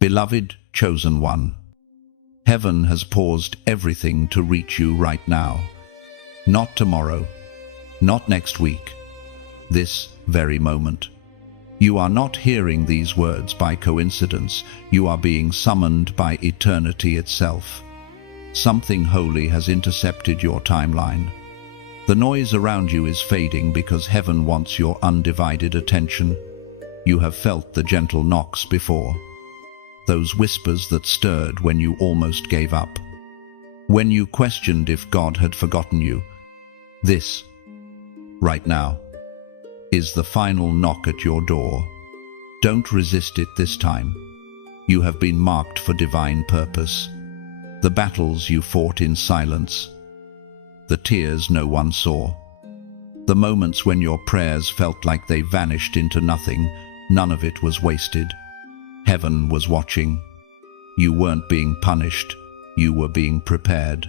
Beloved chosen one, heaven has paused everything to reach you right now. Not tomorrow, not next week, this very moment. You are not hearing these words by coincidence. You are being summoned by eternity itself. Something holy has intercepted your timeline. The noise around you is fading because heaven wants your undivided attention. You have felt the gentle knocks before, those whispers that stirred when you almost gave up, when you questioned if God had forgotten you. This, right now, is the final knock at your door. Don't resist it this time. You have been marked for divine purpose. The battles you fought in silence, the tears no one saw, the moments when your prayers felt like they vanished into nothing, none of it was wasted. Heaven was watching. You weren't being punished, you were being prepared.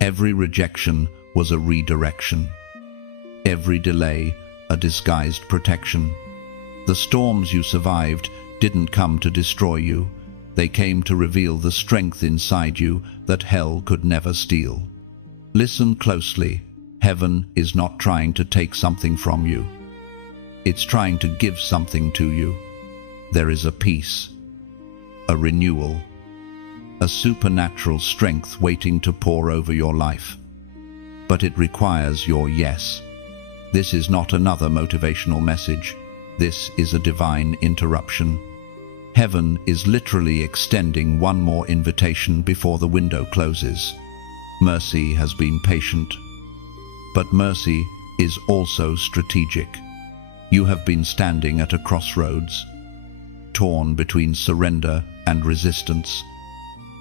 Every rejection was a redirection. Every delay, a disguised protection. The storms you survived didn't come to destroy you. They came to reveal the strength inside you that hell could never steal. Listen closely. Heaven is not trying to take something from you. It's trying to give something to you. There is a peace, a renewal, a supernatural strength waiting to pour over your life. But it requires your yes. This is not another motivational message. This is a divine interruption. Heaven is literally extending one more invitation before the window closes. Mercy has been patient, but mercy is also strategic. You have been standing at a crossroads, torn between surrender and resistance.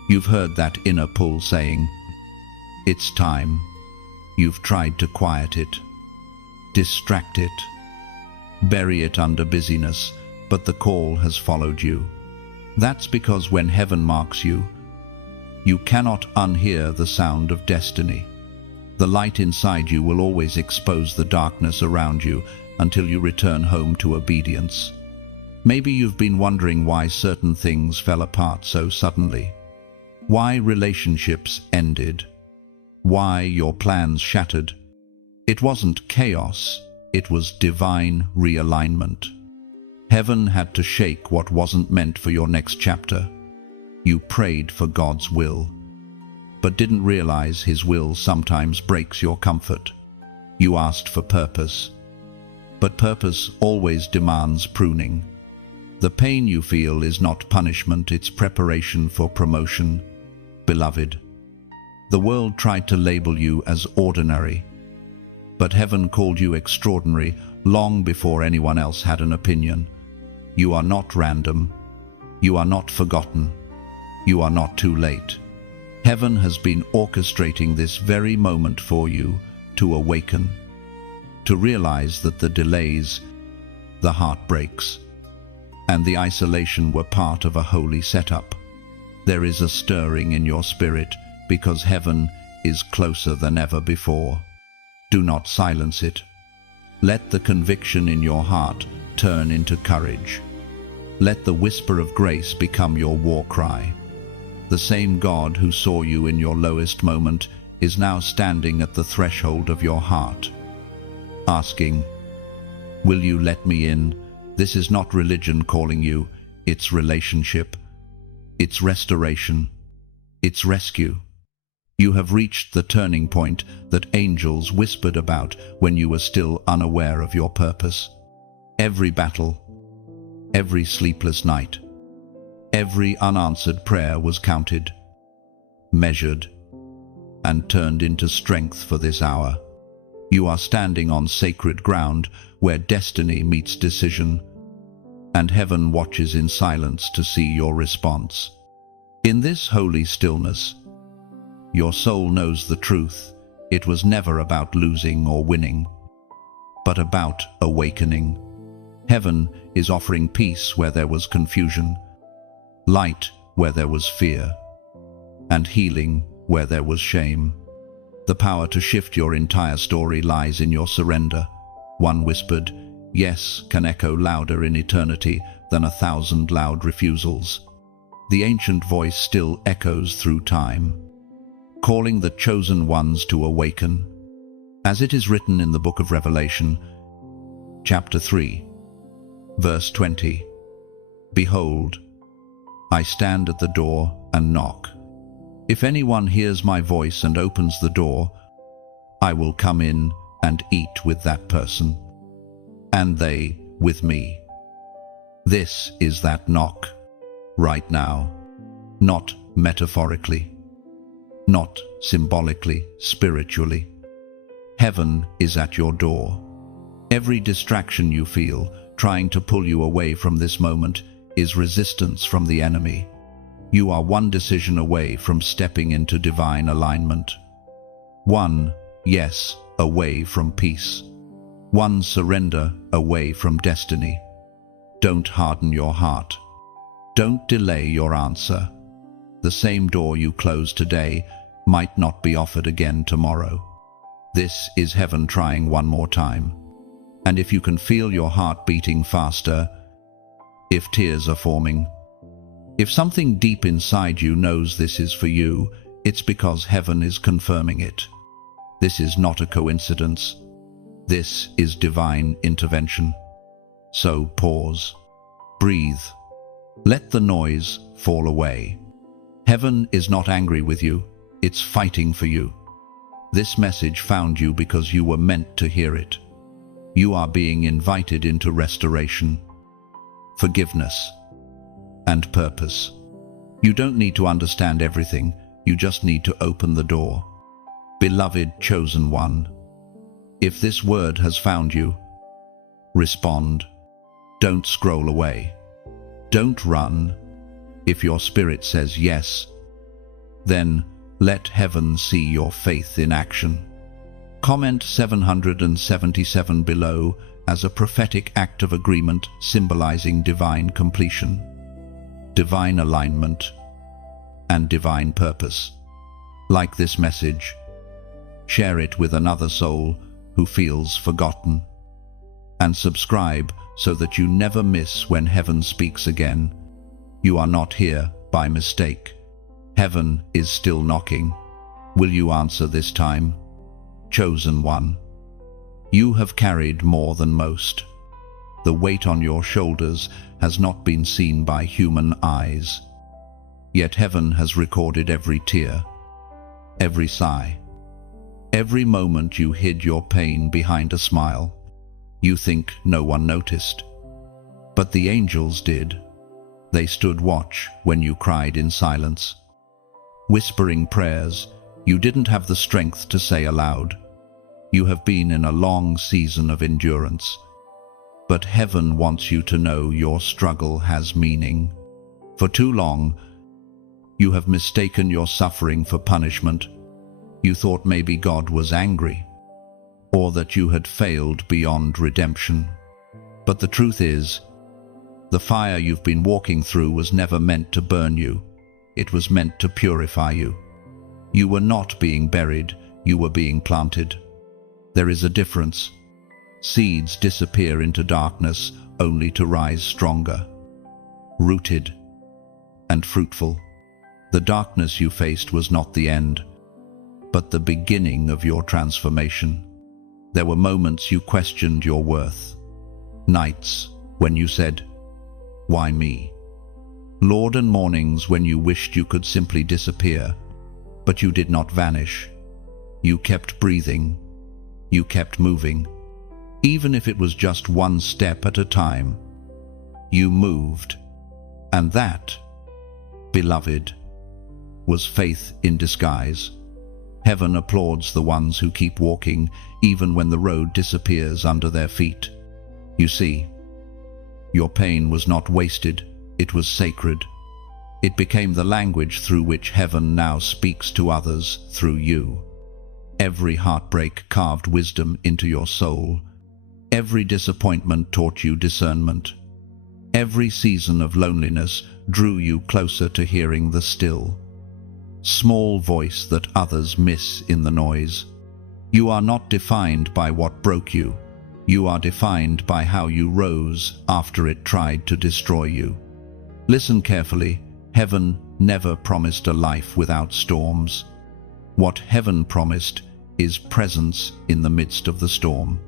You've heard that inner pull saying, "It's time." You've tried to quiet it, distract it, bury it under busyness, but the call has followed you. That's because when heaven marks you, you cannot unhear the sound of destiny. The light inside you will always expose the darkness around you until you return home to obedience. Maybe you've been wondering why certain things fell apart so suddenly, why relationships ended, why your plans shattered. It wasn't chaos, it was divine realignment. Heaven had to shake what wasn't meant for your next chapter. You prayed for God's will, but didn't realize His will sometimes breaks your comfort. You asked for purpose, but purpose always demands pruning. The pain you feel is not punishment, it's preparation for promotion. Beloved, the world tried to label you as ordinary, but heaven called you extraordinary long before anyone else had an opinion. You are not random. You are not forgotten. You are not too late. Heaven has been orchestrating this very moment for you to awaken, to realize that the delays, the heartbreaks, and the isolation were part of a holy setup. There is a stirring in your spirit because heaven is closer than ever before. Do not silence it. Let the conviction in your heart turn into courage. Let the whisper of grace become your war cry. The same God who saw you in your lowest moment is now standing at the threshold of your heart, asking, "Will you let me in?" This is not religion calling you, it's relationship, it's restoration, it's rescue. You have reached the turning point that angels whispered about when you were still unaware of your purpose. Every battle, every sleepless night, every unanswered prayer was counted, measured, and turned into strength for this hour. You are standing on sacred ground where destiny meets decision, and heaven watches in silence to see your response. In this holy stillness, your soul knows the truth. It was never about losing or winning, but about awakening. Heaven is offering peace where there was confusion, light where there was fear, and healing where there was shame. The power to shift your entire story lies in your surrender. One whispered yes can echo louder in eternity than 1,000 loud refusals. The ancient voice still echoes through time, calling the chosen ones to awaken. As it is written in the book of Revelation, chapter 3, verse 20, "Behold, I stand at the door and knock. If anyone hears my voice and opens the door, I will come in and eat with that person, and they with me." This is that knock, right now, not metaphorically, not symbolically, spiritually. Heaven is at your door. Every distraction you feel, trying to pull you away from this moment, is resistance from the enemy. You are one decision away from stepping into divine alignment. One yes away from peace. One surrender away from destiny. Don't harden your heart. Don't delay your answer. The same door you close today might not be offered again tomorrow. This is heaven trying one more time. And if you can feel your heart beating faster, if tears are forming, if something deep inside you knows this is for you, it's because heaven is confirming it. This is not a coincidence. This is divine intervention. So pause, breathe, let the noise fall away. Heaven is not angry with you, it's fighting for you. This message found you because you were meant to hear it. You are being invited into restoration, forgiveness, and purpose. You don't need to understand everything, you just need to open the door. Beloved chosen one, if this word has found you, respond. Don't scroll away. Don't run. If your spirit says yes, then let heaven see your faith in action. Comment 777 below as a prophetic act of agreement symbolizing divine completion, divine alignment, and divine purpose. Like this message, share it with another soul who feels forgotten, and subscribe so that you never miss when heaven speaks again. You are not here by mistake. Heaven is still knocking. Will you answer this time? Chosen one, you have carried more than most. The weight on your shoulders has not been seen by human eyes. Yet heaven has recorded every tear, every sigh, every moment you hid your pain behind a smile. You think no one noticed, but the angels did. They stood watch when you cried in silence, whispering prayers you didn't have the strength to say aloud. You have been in a long season of endurance, but heaven wants you to know your struggle has meaning. For too long, you have mistaken your suffering for punishment. You thought maybe God was angry, or that you had failed beyond redemption. But the truth is, the fire you've been walking through was never meant to burn you. It was meant to purify you. You were not being buried, you were being planted. There is a difference. Seeds disappear into darkness only to rise stronger, rooted and fruitful. The darkness you faced was not the end, but the beginning of your transformation. There were moments you questioned your worth, nights when you said, "Why me?" Lord, and mornings when you wished you could simply disappear, but you did not vanish. You kept breathing, you kept moving, even if it was just one step at a time. You moved, and that, beloved, was faith in disguise. Heaven applauds the ones who keep walking even when the road disappears under their feet. You see, your pain was not wasted, it was sacred. It became the language through which heaven now speaks to others through you. Every heartbreak carved wisdom into your soul. Every disappointment taught you discernment. Every season of loneliness drew you closer to hearing the still, small voice that others miss in the noise. You are not defined by what broke you. You are defined by how you rose after it tried to destroy you. Listen carefully. Heaven never promised a life without storms. What heaven promised is presence in the midst of the storm.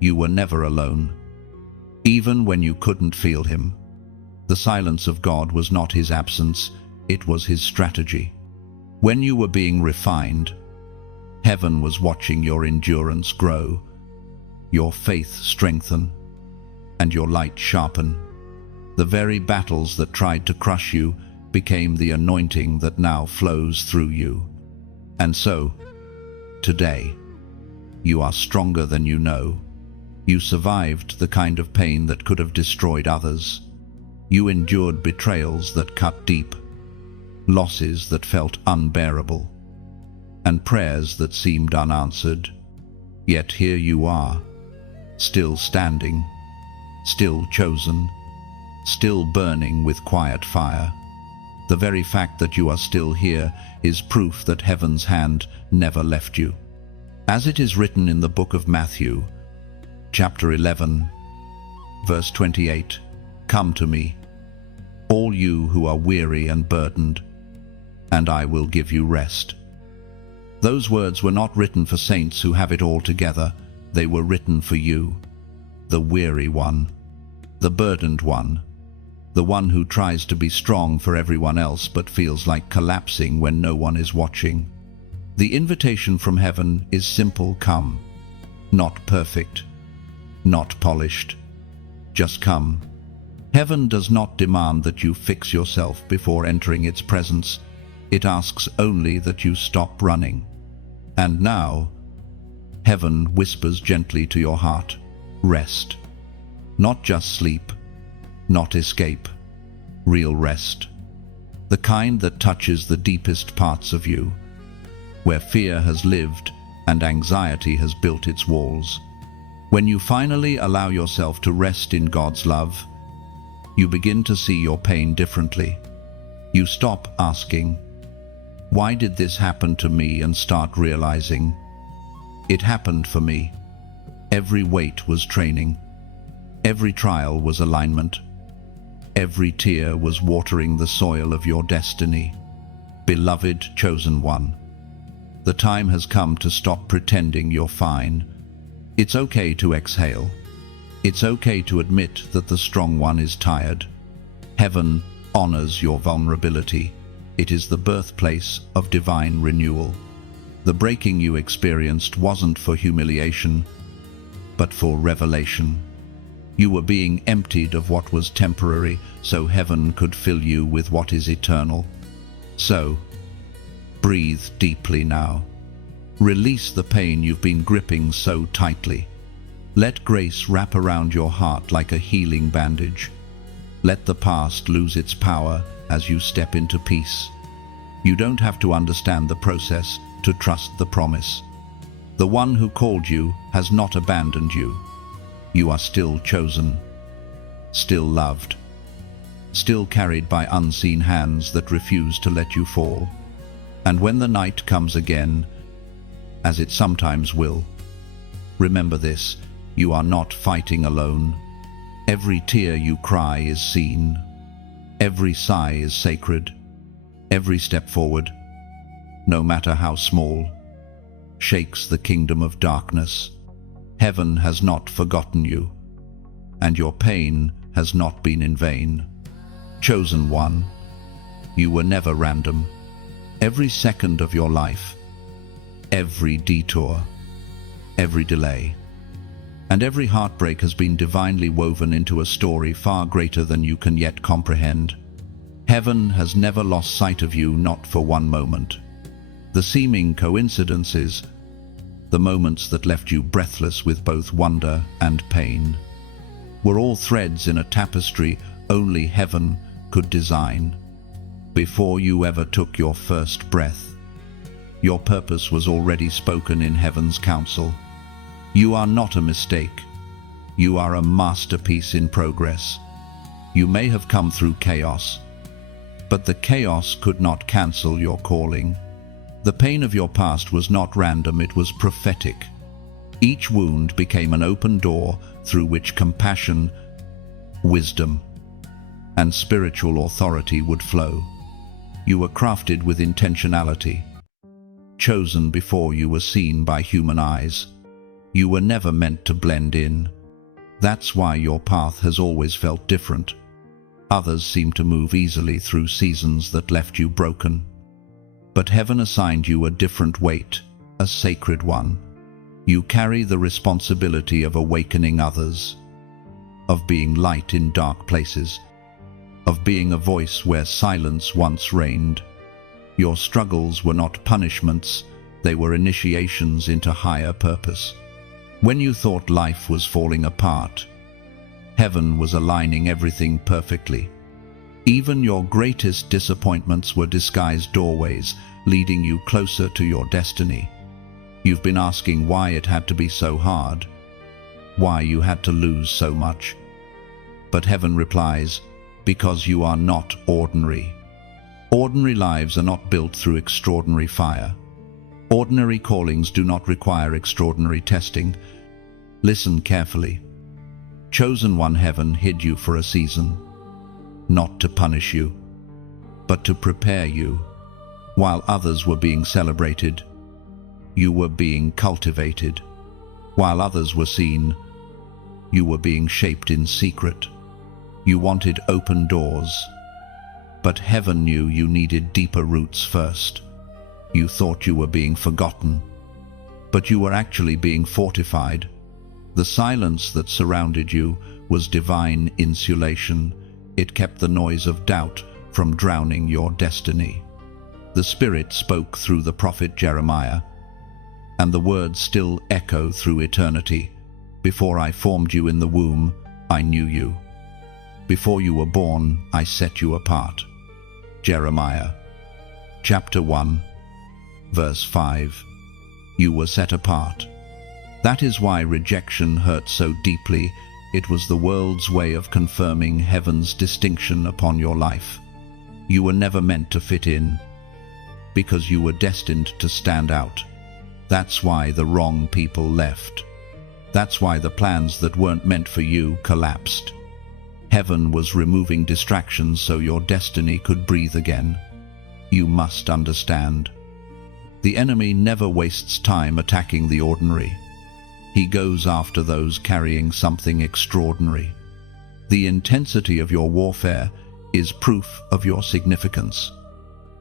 You were never alone. Even when you couldn't feel him, the silence of God was not his absence, it was his strategy. When you were being refined, heaven was watching your endurance grow, your faith strengthen, and your light sharpen. The very battles that tried to crush you became the anointing that now flows through you. And so, today, you are stronger than you know. You survived the kind of pain that could have destroyed others. You endured betrayals that cut deep, losses that felt unbearable, and prayers that seemed unanswered. Yet here you are, still standing, still chosen, still burning with quiet fire. The very fact that you are still here is proof that heaven's hand never left you. As it is written in the book of Matthew, chapter 11, verse 28, "Come to me, all you who are weary and burdened, and I will give you rest." Those words were not written for saints who have it all together. They were written for you, the weary one, the burdened one, the one who tries to be strong for everyone else but feels like collapsing when no one is watching. The invitation from heaven is simple: come. Not perfect, not polished, just come. Heaven does not demand that you fix yourself before entering its presence. It asks only that you stop running. And now, heaven whispers gently to your heart, rest. Not just sleep, not escape, real rest. The kind that touches the deepest parts of you, where fear has lived and anxiety has built its walls. When you finally allow yourself to rest in God's love, you begin to see your pain differently. You stop asking, "Why did this happen to me?" and start realizing, "It happened for me." Every weight was training. Every trial was alignment. Every tear was watering the soil of your destiny. Beloved chosen one, the time has come to stop pretending you're fine. It's okay to exhale. It's okay to admit that the strong one is tired. Heaven honors your vulnerability. It is the birthplace of divine renewal. The breaking you experienced wasn't for humiliation, but for revelation. You were being emptied of what was temporary, so heaven could fill you with what is eternal. So, breathe deeply now. Release the pain you've been gripping so tightly. Let grace wrap around your heart like a healing bandage. Let the past lose its power as you step into peace. You don't have to understand the process to trust the promise. The one who called you has not abandoned you. You are still chosen, still loved, still carried by unseen hands that refuse to let you fall. And when the night comes again, as it sometimes will, remember this: you are not fighting alone. Every tear you cry is seen. Every sigh is sacred. Every step forward, no matter how small, shakes the kingdom of darkness. Heaven has not forgotten you, and your pain has not been in vain. Chosen one, you were never random. Every second of your life, every detour, every delay, and every heartbreak has been divinely woven into a story far greater than you can yet comprehend. Heaven has never lost sight of you, not for one moment. The seeming coincidences, the moments that left you breathless with both wonder and pain, were all threads in a tapestry only heaven could design. Before you ever took your first breath, your purpose was already spoken in heaven's counsel. You are not a mistake. You are a masterpiece in progress. You may have come through chaos, but the chaos could not cancel your calling. The pain of your past was not random, it was prophetic. Each wound became an open door through which compassion, wisdom, and spiritual authority would flow. You were crafted with intentionality, chosen before you were seen by human eyes. You were never meant to blend in. That's why your path has always felt different. Others seem to move easily through seasons that left you broken. But heaven assigned you a different weight, a sacred one. You carry the responsibility of awakening others, of being light in dark places, of being a voice where silence once reigned. Your struggles were not punishments, they were initiations into higher purpose. When you thought life was falling apart, heaven was aligning everything perfectly. Even your greatest disappointments were disguised doorways, leading you closer to your destiny. You've been asking why it had to be so hard, why you had to lose so much. But heaven replies, because you are not ordinary. Ordinary lives are not built through extraordinary fire. Ordinary callings do not require extraordinary testing. Listen carefully. Chosen one, heaven hid you for a season, not to punish you, but to prepare you. While others were being celebrated, you were being cultivated. While others were seen, you were being shaped in secret. You wanted open doors, but heaven knew you needed deeper roots first. You thought you were being forgotten, but you were actually being fortified. The silence that surrounded you was divine insulation. It kept the noise of doubt from drowning your destiny. The Spirit spoke through the prophet Jeremiah, and the words still echo through eternity. Before I formed you in the womb, I knew you. Before you were born, I set you apart. Jeremiah, chapter 1, verse 5. You were set apart. That is why rejection hurt so deeply. It was the world's way of confirming heaven's distinction upon your life. You were never meant to fit in, because you were destined to stand out. That's why the wrong people left. That's why the plans that weren't meant for you collapsed. Heaven was removing distractions so your destiny could breathe again. You must understand. The enemy never wastes time attacking the ordinary. He goes after those carrying something extraordinary. The intensity of your warfare is proof of your significance.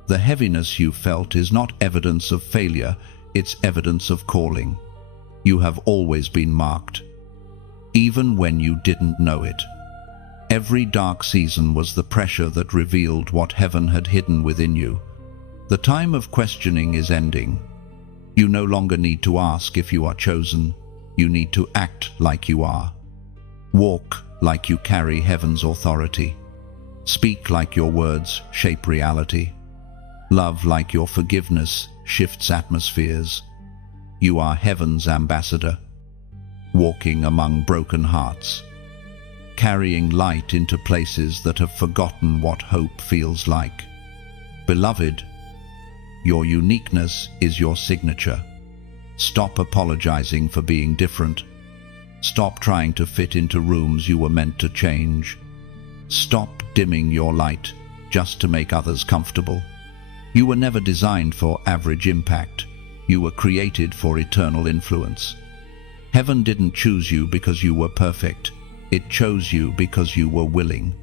The heaviness you felt is not evidence of failure, it's evidence of calling. You have always been marked, even when you didn't know it. Every dark season was the pressure that revealed what heaven had hidden within you. The time of questioning is ending. You no longer need to ask if you are chosen. You need to act like you are. Walk like you carry heaven's authority. Speak like your words shape reality. Love like your forgiveness shifts atmospheres. You are heaven's ambassador, walking among broken hearts, carrying light into places that have forgotten what hope feels like. Beloved, your uniqueness is your signature. Stop apologizing for being different. Stop trying to fit into rooms you were meant to change. Stop dimming your light just to make others comfortable. You were never designed for average impact. You were created for eternal influence. Heaven didn't choose you because you were perfect. It chose you because you were willing.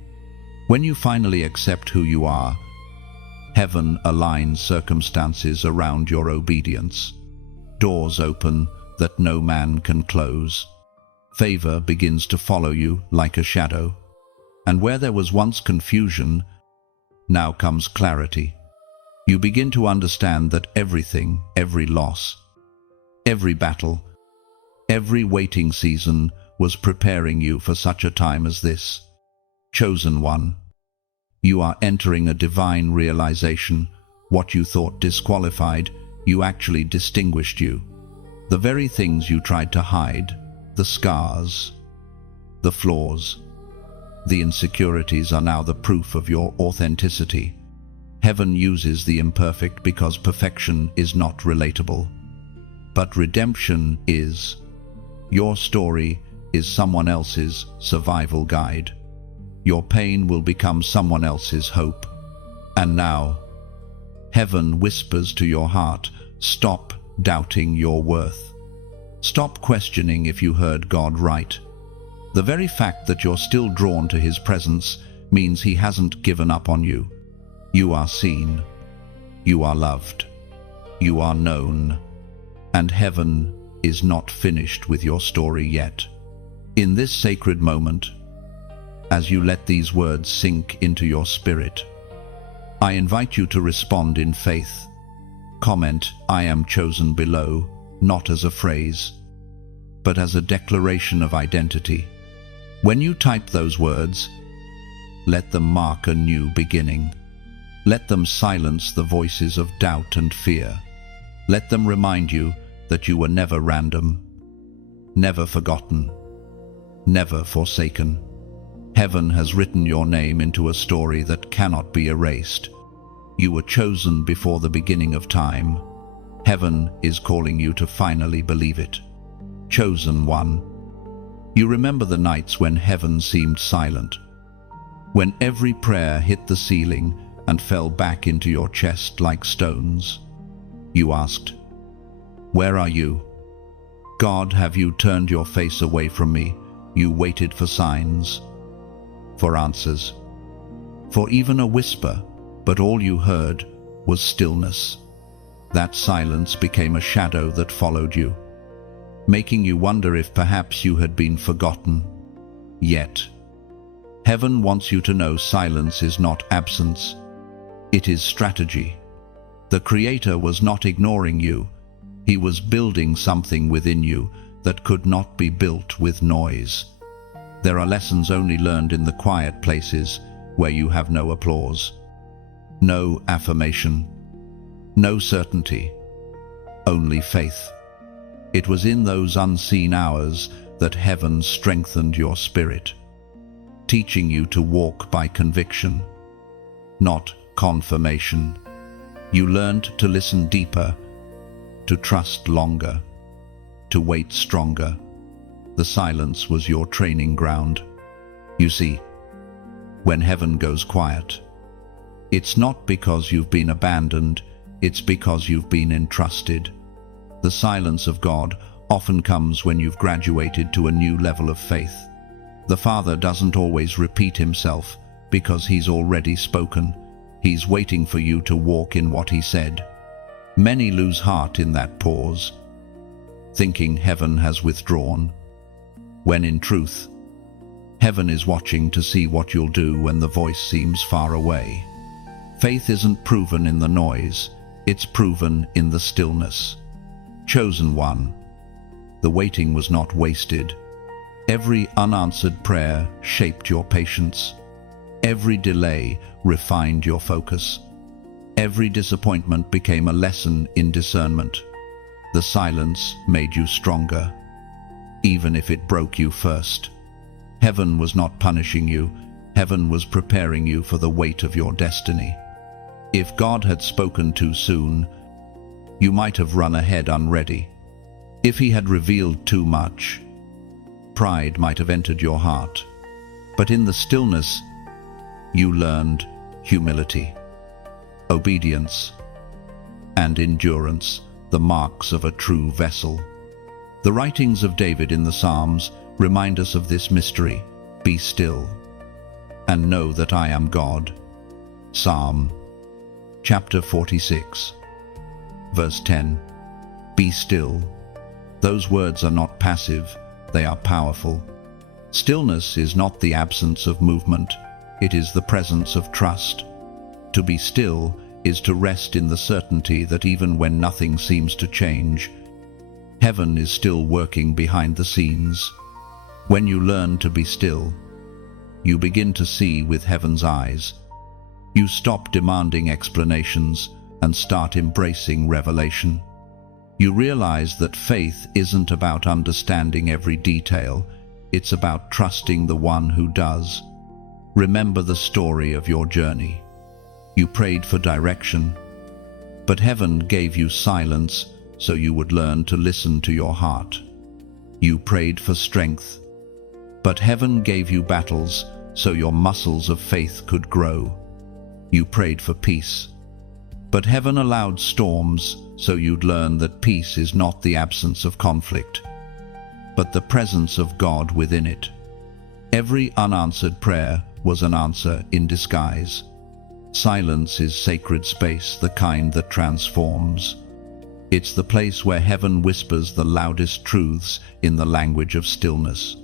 When you finally accept who you are, heaven aligns circumstances around your obedience. Doors open that no man can close. Favor begins to follow you like a shadow. And where there was once confusion, now comes clarity. You begin to understand that everything, every loss, every battle, every waiting season was preparing you for such a time as this. Chosen one, you are entering a divine realization. What you thought disqualified, you actually distinguished you. The very things you tried to hide, the scars, the flaws, the insecurities are now the proof of your authenticity. Heaven uses the imperfect because perfection is not relatable. But redemption is. Your story is someone else's survival guide. your pain will become someone else's hope. And now, heaven whispers to your heart, stop doubting your worth. Stop questioning if you heard God right. The very fact that you're still drawn to His presence means He hasn't given up on you. You are seen. You are loved. You are known. And heaven is not finished with your story yet. In this sacred moment, as you let these words sink into your spirit, I invite you to respond in faith. Comment, "I am chosen" below, not as a phrase, but as a declaration of identity. When you type those words, let them mark a new beginning. Let them silence the voices of doubt and fear. Let them remind you that you were never random, never forgotten, never forsaken. Heaven has written your name into a story that cannot be erased. You were chosen before the beginning of time. Heaven is calling you to finally believe it. Chosen one. You remember the nights when heaven seemed silent, when every prayer hit the ceiling and fell back into your chest like stones. You asked, "Where are you? God, have you turned your face away from me?" You waited for signs, for answers, for even a whisper, but all you heard was stillness. That silence became a shadow that followed you, making you wonder if perhaps you had been forgotten. Yet, heaven wants you to know silence is not absence. It is strategy. The Creator was not ignoring you. He was building something within you that could not be built with noise. There are lessons only learned in the quiet places where you have no applause, no affirmation, no certainty, only faith. It was in those unseen hours that heaven strengthened your spirit, teaching you to walk by conviction, not confirmation. You learned to listen deeper, to trust longer, to wait stronger. The silence was your training ground. You see, when heaven goes quiet, it's not because you've been abandoned, it's because you've been entrusted. The silence of God often comes when you've graduated to a new level of faith. The Father doesn't always repeat Himself because He's already spoken. He's waiting for you to walk in what He said. Many lose heart in that pause, thinking heaven has withdrawn, when in truth, heaven is watching to see what you'll do when the voice seems far away. Faith isn't proven in the noise, it's proven in the stillness. Chosen one. The waiting was not wasted. Every unanswered prayer shaped your patience. Every delay refined your focus. Every disappointment became a lesson in discernment. The silence made you stronger, even if it broke you first. Heaven was not punishing you. Heaven was preparing you for the weight of your destiny. If God had spoken too soon, you might have run ahead unready. If He had revealed too much, pride might have entered your heart. But in the stillness, you learned humility, obedience, and endurance, the marks of a true vessel. The writings of David in the Psalms remind us of this mystery. Be still, and know that I am God. Psalm chapter 46, verse 10. Be still. Those words are not passive, they are powerful. Stillness is not the absence of movement, it is the presence of trust. To be still is to rest in the certainty that even when nothing seems to change, heaven is still working behind the scenes. When you learn to be still, you begin to see with heaven's eyes. You stop demanding explanations and start embracing revelation. You realize that faith isn't about understanding every detail, it's about trusting the one who does. Remember the story of your journey. You prayed for direction, but heaven gave you silence so you would learn to listen to your heart. You prayed for strength, but heaven gave you battles so your muscles of faith could grow. You prayed for peace. But heaven allowed storms so you'd learn that peace is not the absence of conflict, but the presence of God within it. Every unanswered prayer was an answer in disguise. Silence is sacred space, the kind that transforms. It's the place where heaven whispers the loudest truths in the language of stillness.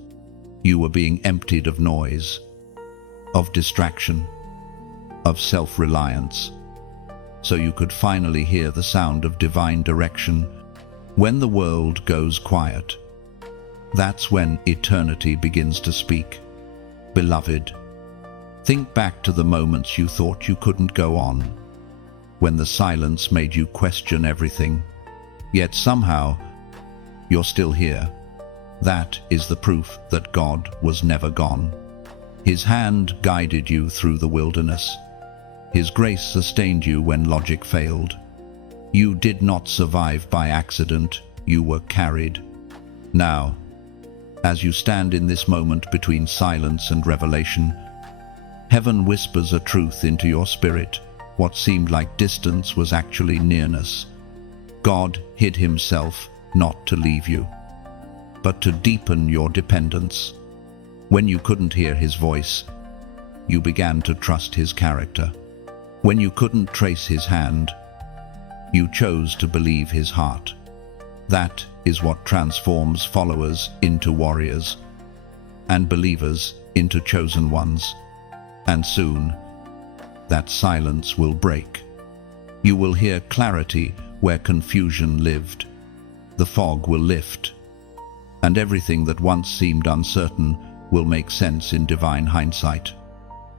You were being emptied of noise, of distraction, of self-reliance, so you could finally hear the sound of divine direction. When the world goes quiet, that's when eternity begins to speak. Beloved, think back to the moments you thought you couldn't go on, when the silence made you question everything, yet somehow you're still here. That is the proof that God was never gone. His hand guided you through the wilderness. His grace sustained you when logic failed. You did not survive by accident, you were carried. Now, as you stand in this moment between silence and revelation, heaven whispers a truth into your spirit. What seemed like distance was actually nearness. God hid himself not to leave you, but to deepen your dependence. When you couldn't hear his voice, you began to trust his character. When you couldn't trace his hand, you chose to believe his heart. That is what transforms followers into warriors, and believers into chosen ones. And soon, that silence will break. You will hear clarity where confusion lived. The fog will lift, and everything that once seemed uncertain will make sense in divine hindsight.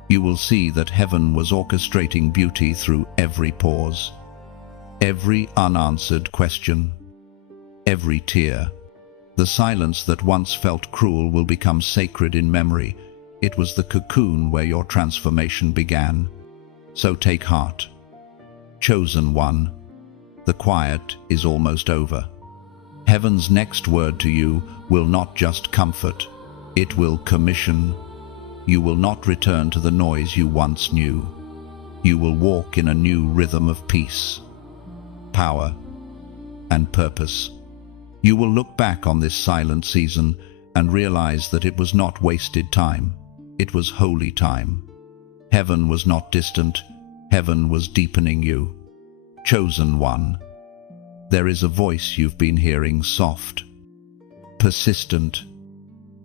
You will see that heaven was orchestrating beauty through every pause, every unanswered question, every tear. The silence that once felt cruel will become sacred in memory. It was the cocoon where your transformation began. So take heart. Chosen one, the quiet is almost over. Heaven's next word to you will not just comfort, it will commission. You will not return to the noise you once knew. You will walk in a new rhythm of peace, power, and purpose. You will look back on this silent season and realize that it was not wasted time. It was holy time. Heaven was not distant. Heaven was deepening you. Chosen one. There is a voice you've been hearing, soft, persistent,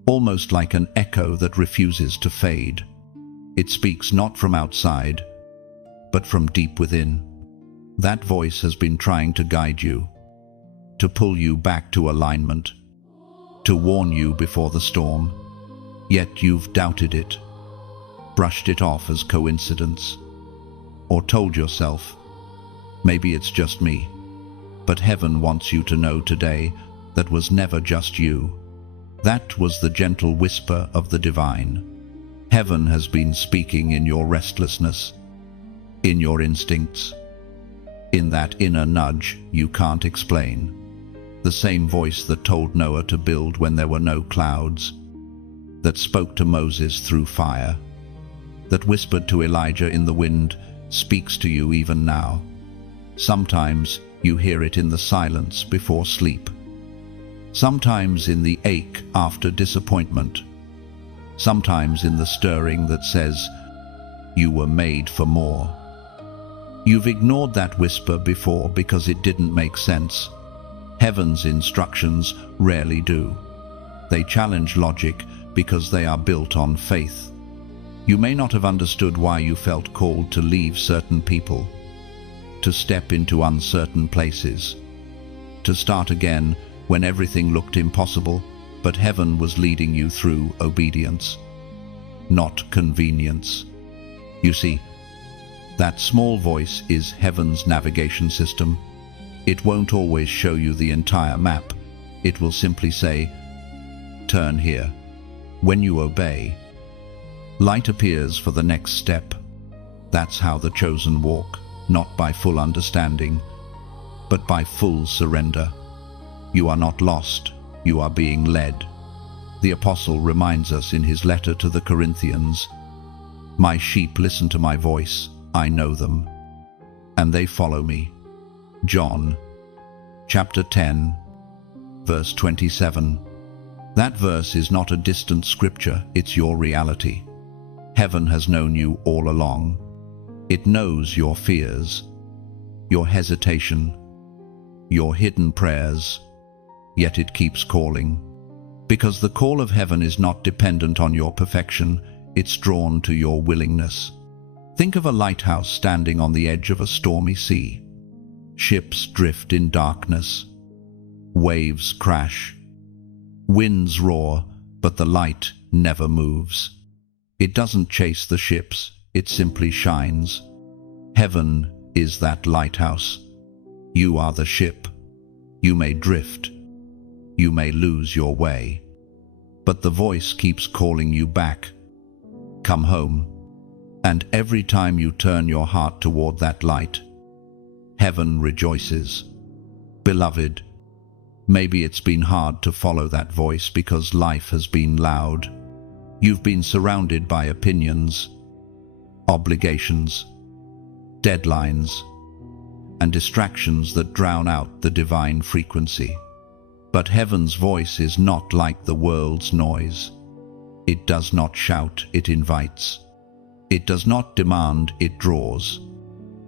almost like an echo that refuses to fade. It speaks not from outside, but from deep within. That voice has been trying to guide you, to pull you back to alignment, to warn you before the storm. Yet you've doubted it, brushed it off as coincidence, or told yourself, maybe it's just me. But heaven wants you to know today that was never just you. That was the gentle whisper of the divine. Heaven has been speaking in your restlessness, in your instincts, in that inner nudge you can't explain. The same voice that told Noah to build when there were no clouds, that spoke to Moses through fire, that whispered to Elijah in the wind, speaks to you even now. Sometimes you hear it in the silence before sleep. Sometimes in the ache after disappointment. Sometimes in the stirring that says, you were made for more. You've ignored that whisper before because it didn't make sense. Heaven's instructions rarely do. They challenge logic because they are built on faith. You may not have understood why you felt called to leave certain people, to step into uncertain places, to start again when everything looked impossible, but heaven was leading you through obedience, not convenience. You see, that small voice is heaven's navigation system. It won't always show you the entire map. It will simply say, turn here. When you obey, light appears for the next step. That's how the chosen walk, not by full understanding, but by full surrender. You are not lost, you are being led. The apostle reminds us in his letter to the Corinthians, My sheep listen to my voice, I know them, and they follow me. John, chapter 10, verse 27. That verse is not a distant scripture, it's your reality. Heaven has known you all along. It knows your fears, your hesitation, your hidden prayers, yet it keeps calling. Because the call of heaven is not dependent on your perfection, it's drawn to your willingness. Think of a lighthouse standing on the edge of a stormy sea. Ships drift in darkness. Waves crash. Winds roar, but the light never moves. It doesn't chase the ships, it simply shines. Heaven is that lighthouse. You are the ship. You may drift. You may lose your way. But the voice keeps calling you back. Come home. And every time you turn your heart toward that light, heaven rejoices. Beloved, maybe it's been hard to follow that voice because life has been loud. You've been surrounded by opinions, obligations, deadlines, and distractions that drown out the divine frequency. But heaven's voice is not like the world's noise. It does not shout, it invites. It does not demand, it draws.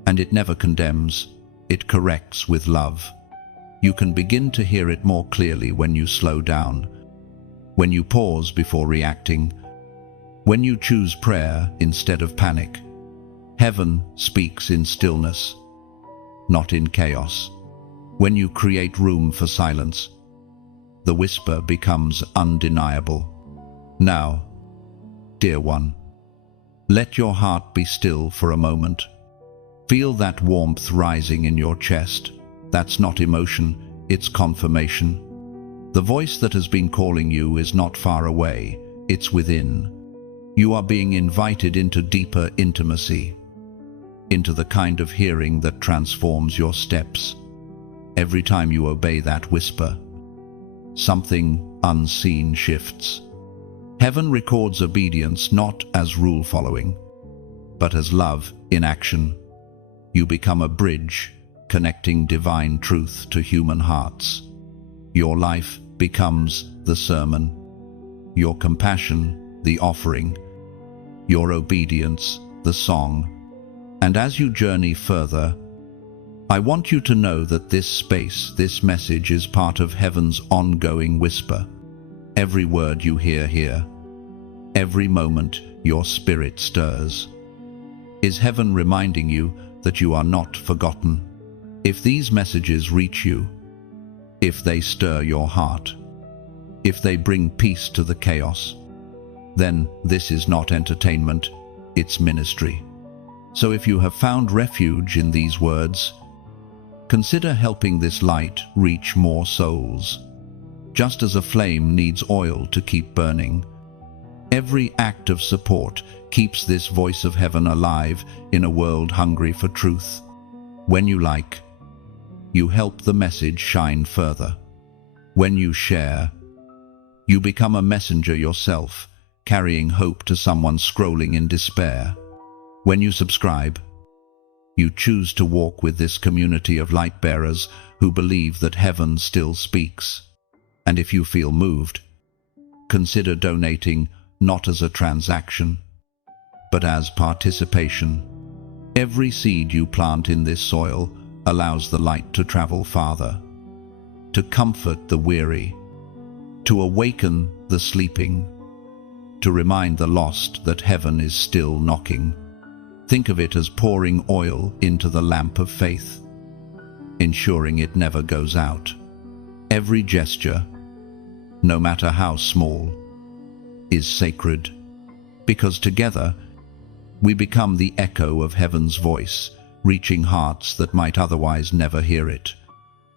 And it never condemns, it corrects with love. You can begin to hear it more clearly when you slow down, when you pause before reacting, when you choose prayer instead of panic. Heaven speaks in stillness, not in chaos. When you create room for silence, the whisper becomes undeniable. Now, dear one, let your heart be still for a moment. Feel that warmth rising in your chest. That's not emotion, it's confirmation. The voice that has been calling you is not far away, it's within. You are being invited into deeper intimacy, into the kind of hearing that transforms your steps. Every time you obey that whisper, something unseen shifts. Heaven records obedience not as rule following, but as love in action. You become a bridge connecting divine truth to human hearts. Your life becomes the sermon, your compassion the offering, your obedience the song. And as you journey further, I want you to know that this space, this message is part of heaven's ongoing whisper. Every word you hear here, every moment your spirit stirs, is heaven reminding you that you are not forgotten. If these messages reach you, if they stir your heart, if they bring peace to the chaos, then this is not entertainment, it's ministry. So if you have found refuge in these words, consider helping this light reach more souls. Just as a flame needs oil to keep burning, every act of support keeps this voice of heaven alive in a world hungry for truth. When you like, you help the message shine further. When you share, you become a messenger yourself, carrying hope to someone scrolling in despair. When you subscribe, you choose to walk with this community of light bearers who believe that heaven still speaks. And if you feel moved, consider donating not as a transaction, but as participation. Every seed you plant in this soil allows the light to travel farther, to comfort the weary, to awaken the sleeping, to remind the lost that heaven is still knocking. Think of it as pouring oil into the lamp of faith, ensuring it never goes out. Every gesture, no matter how small, is sacred, because together we become the echo of heaven's voice, reaching hearts that might otherwise never hear it.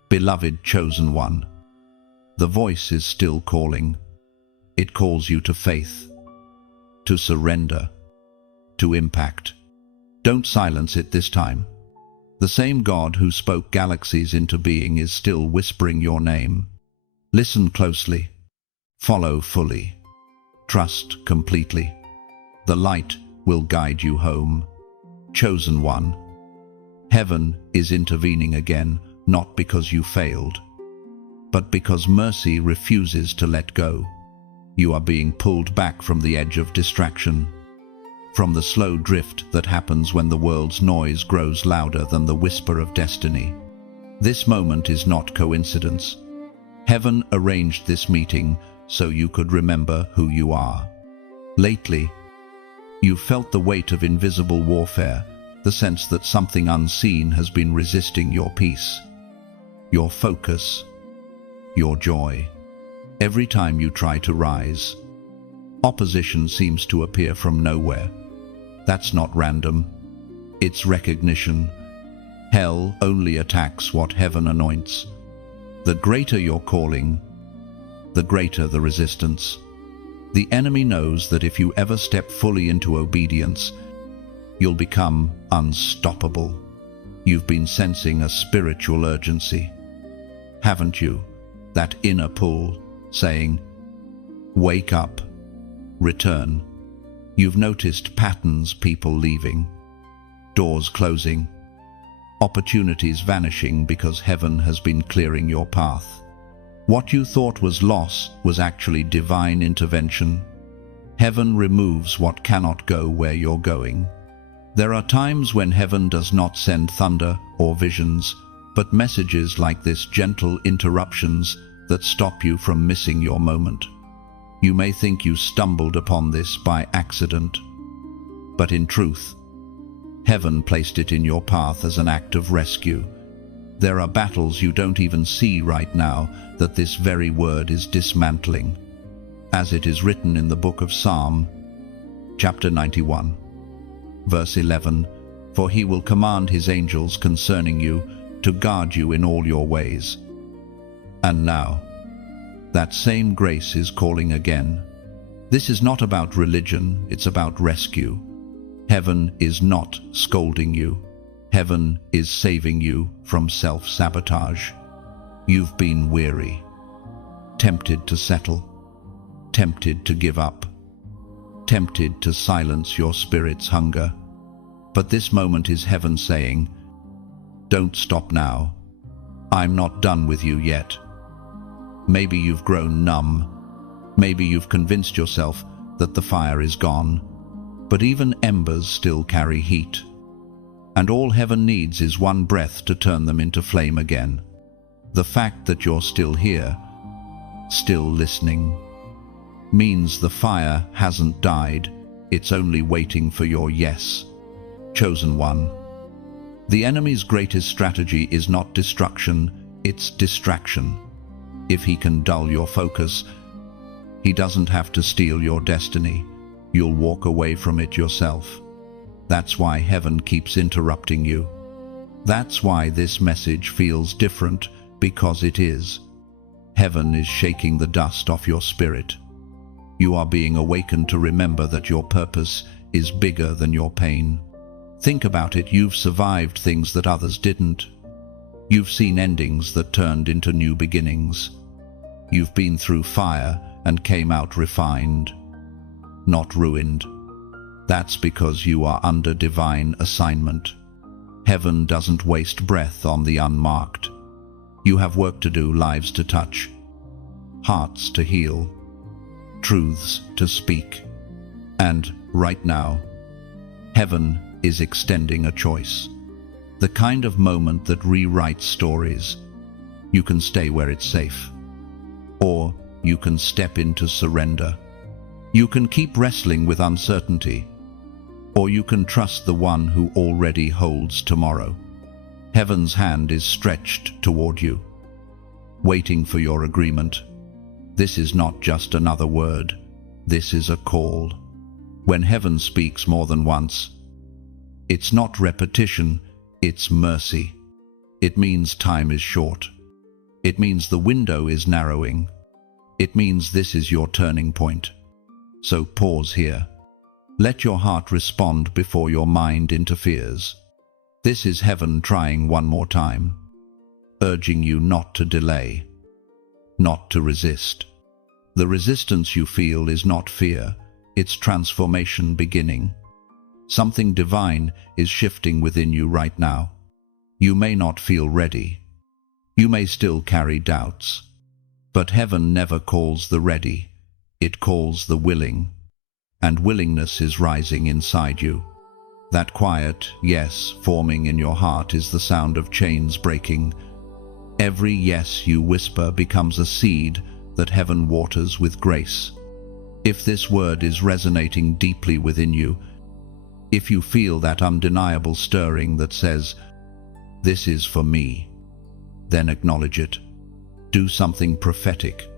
Beloved chosen one, the voice is still calling. It calls you to faith, to surrender, to impact. Don't silence it this time. The same God who spoke galaxies into being is still whispering your name. Listen closely. Follow fully. Trust completely. The light will guide you home. Chosen one. Heaven is intervening again, not because you failed, but because mercy refuses to let go. You are being pulled back from the edge of distraction, from the slow drift that happens when the world's noise grows louder than the whisper of destiny. This moment is not coincidence. Heaven arranged this meeting so you could remember who you are. Lately, you felt the weight of invisible warfare, the sense that something unseen has been resisting your peace, your focus, your joy. Every time you try to rise, opposition seems to appear from nowhere. That's not random. It's recognition. Hell only attacks what heaven anoints. The greater your calling, the greater the resistance. The enemy knows that if you ever step fully into obedience, you'll become unstoppable. You've been sensing a spiritual urgency, haven't you? That inner pull, saying, wake up, return. You've noticed patterns, people leaving, doors closing, opportunities vanishing because heaven has been clearing your path. What you thought was loss was actually divine intervention. Heaven removes what cannot go where you're going. There are times when heaven does not send thunder or visions, but messages like this, gentle interruptions that stop you from missing your moment. You may think you stumbled upon this by accident, but in truth, heaven placed it in your path as an act of rescue. There are battles you don't even see right now that this very word is dismantling. As it is written in the book of Psalm, chapter 91, verse 11, for he will command his angels concerning you to guard you in all your ways. And now, that same grace is calling again. This is not about religion, it's about rescue. Heaven is not scolding you. Heaven is saving you from self-sabotage. You've been weary, tempted to settle, tempted to give up, tempted to silence your spirit's hunger. But this moment is heaven saying, don't stop now. I'm not done with you yet. Maybe you've grown numb. Maybe you've convinced yourself that the fire is gone. But even embers still carry heat. And all heaven needs is one breath to turn them into flame again. The fact that you're still here, still listening, means the fire hasn't died. It's only waiting for your yes. Chosen one. The enemy's greatest strategy is not destruction, it's distraction. If he can dull your focus, he doesn't have to steal your destiny. You'll walk away from it yourself. That's why heaven keeps interrupting you. That's why this message feels different, because it is. Heaven is shaking the dust off your spirit. You are being awakened to remember that your purpose is bigger than your pain. Think about it. You've survived things that others didn't. You've seen endings that turned into new beginnings. You've been through fire and came out refined, not ruined. That's because you are under divine assignment. Heaven doesn't waste breath on the unmarked. You have work to do, lives to touch, hearts to heal, truths to speak. And right now, heaven is extending a choice. The kind of moment that rewrites stories. You can stay where it's safe, or you can step into surrender. You can keep wrestling with uncertainty, or you can trust the one who already holds tomorrow. Heaven's hand is stretched toward you, waiting for your agreement. This is not just another word. This is a call. When heaven speaks more than once, it's not repetition, it's mercy. It means time is short. It means the window is narrowing. It means this is your turning point. So pause here. Let your heart respond before your mind interferes. This is heaven trying one more time, urging you not to delay, not to resist. The resistance you feel is not fear, it's transformation beginning. Something divine is shifting within you right now. You may not feel ready. You may still carry doubts. But heaven never calls the ready. It calls the willing. And willingness is rising inside you. That quiet yes forming in your heart is the sound of chains breaking. Every yes you whisper becomes a seed that heaven waters with grace. If this word is resonating deeply within you, if you feel that undeniable stirring that says, "This is for me," then acknowledge it. Do something prophetic.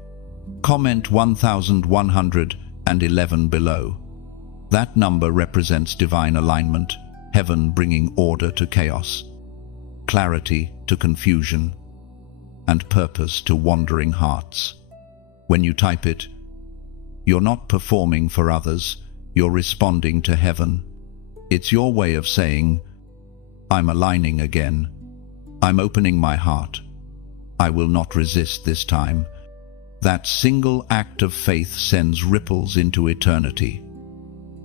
Comment 1111 below. That number represents divine alignment, heaven bringing order to chaos, clarity to confusion, and purpose to wandering hearts. When you type it, you're not performing for others, you're responding to heaven. It's your way of saying, "I'm aligning again. I'm opening my heart. I will not resist this time." That single act of faith sends ripples into eternity,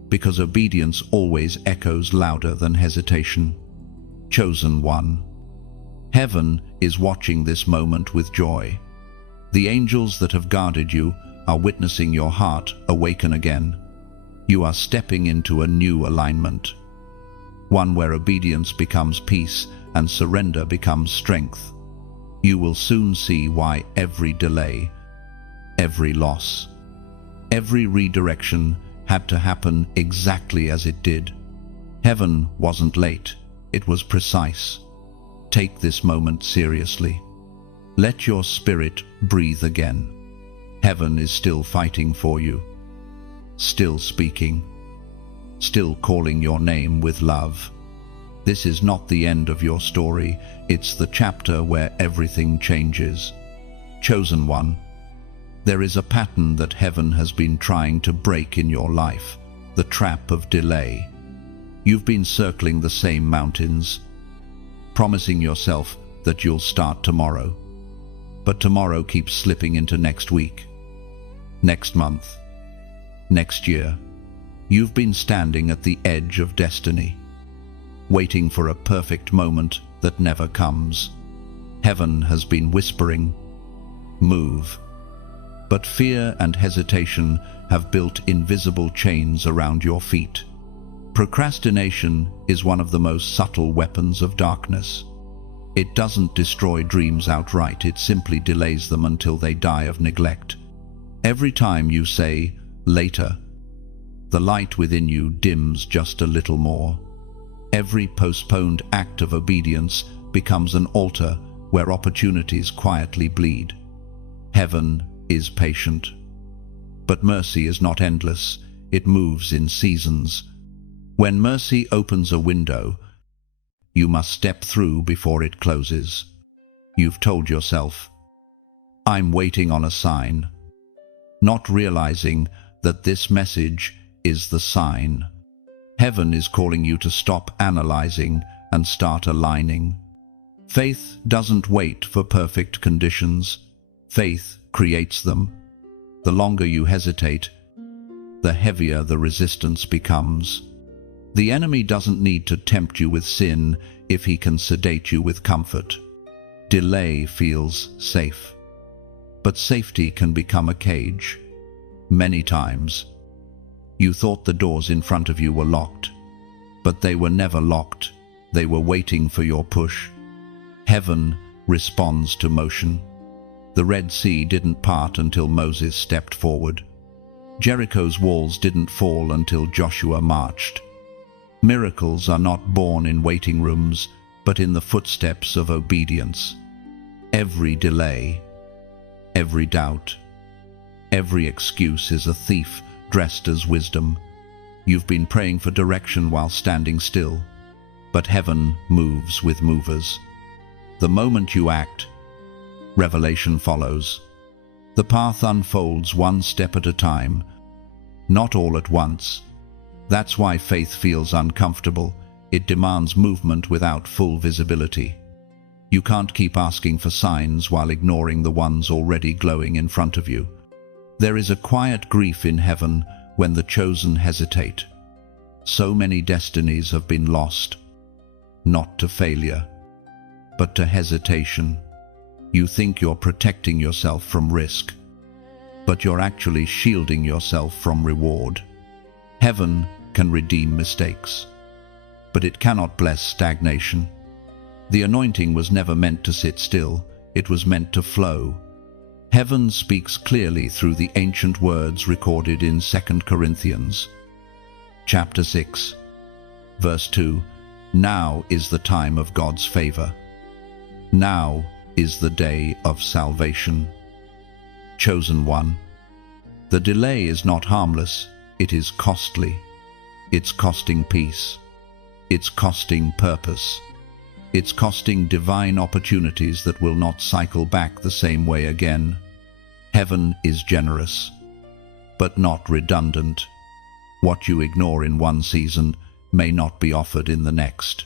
because obedience always echoes louder than hesitation. Chosen one. Heaven is watching this moment with joy. The angels that have guarded you are witnessing your heart awaken again. You are stepping into a new alignment, one where obedience becomes peace and surrender becomes strength. You will soon see why every delay, every loss, every redirection had to happen exactly as it did. Heaven wasn't late, it was precise. Take this moment seriously. Let your spirit breathe again. Heaven is still fighting for you, still speaking, still calling your name with love. This is not the end of your story, it's the chapter where everything changes. Chosen one. There is a pattern that heaven has been trying to break in your life, the trap of delay. You've been circling the same mountains, promising yourself that you'll start tomorrow. But tomorrow keeps slipping into next week, next month, next year. You've been standing at the edge of destiny, waiting for a perfect moment that never comes. Heaven has been whispering, "Move." But fear and hesitation have built invisible chains around your feet. Procrastination is one of the most subtle weapons of darkness. It doesn't destroy dreams outright, it simply delays them until they die of neglect. Every time you say, "later," the light within you dims just a little more. Every postponed act of obedience becomes an altar where opportunities quietly bleed. Heaven is patient. But mercy is not endless, it moves in seasons. When mercy opens a window, you must step through before it closes. You've told yourself, "I'm waiting on a sign," not realizing that this message is the sign. Heaven is calling you to stop analyzing and start aligning. Faith doesn't wait for perfect conditions. Faith creates them. The longer you hesitate, the heavier the resistance becomes. The enemy doesn't need to tempt you with sin if he can sedate you with comfort. Delay feels safe, but safety can become a cage. Many times, you thought the doors in front of you were locked, but they were never locked. They were waiting for your push. Heaven responds to motion. The Red Sea didn't part until Moses stepped forward. Jericho's walls didn't fall until Joshua marched. Miracles are not born in waiting rooms, but in the footsteps of obedience. Every delay, every doubt, every excuse is a thief dressed as wisdom. You've been praying for direction while standing still, but heaven moves with movers. The moment you act, revelation follows. The path unfolds one step at a time, not all at once. That's why faith feels uncomfortable. It demands movement without full visibility. You can't keep asking for signs while ignoring the ones already glowing in front of you. There is a quiet grief in heaven when the chosen hesitate. So many destinies have been lost, not to failure, but to hesitation. You think you're protecting yourself from risk, but you're actually shielding yourself from reward. Heaven can redeem mistakes, but it cannot bless stagnation. The anointing was never meant to sit still, it was meant to flow. Heaven speaks clearly through the ancient words recorded in 2 Corinthians, chapter 6, verse 2. Now is the time of God's favor. Now is the day of salvation. Chosen one. The delay is not harmless, it is costly. It's costing peace. It's costing purpose. It's costing divine opportunities that will not cycle back the same way again. Heaven is generous, but not redundant. What you ignore in one season may not be offered in the next.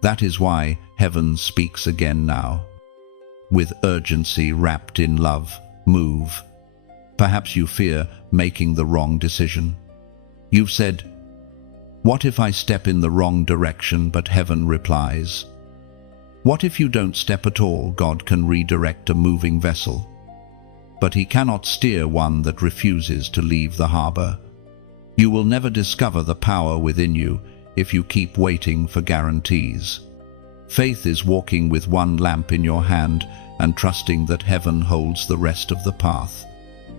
That is why heaven speaks again now. With urgency wrapped in love, move. Perhaps you fear making the wrong decision. You've said, "What if I step in the wrong direction?" But heaven replies, "What if you don't step at all?" God can redirect a moving vessel, but he cannot steer one that refuses to leave the harbor. You will never discover the power within you if you keep waiting for guarantees. Faith is walking with one lamp in your hand and trusting that heaven holds the rest of the path.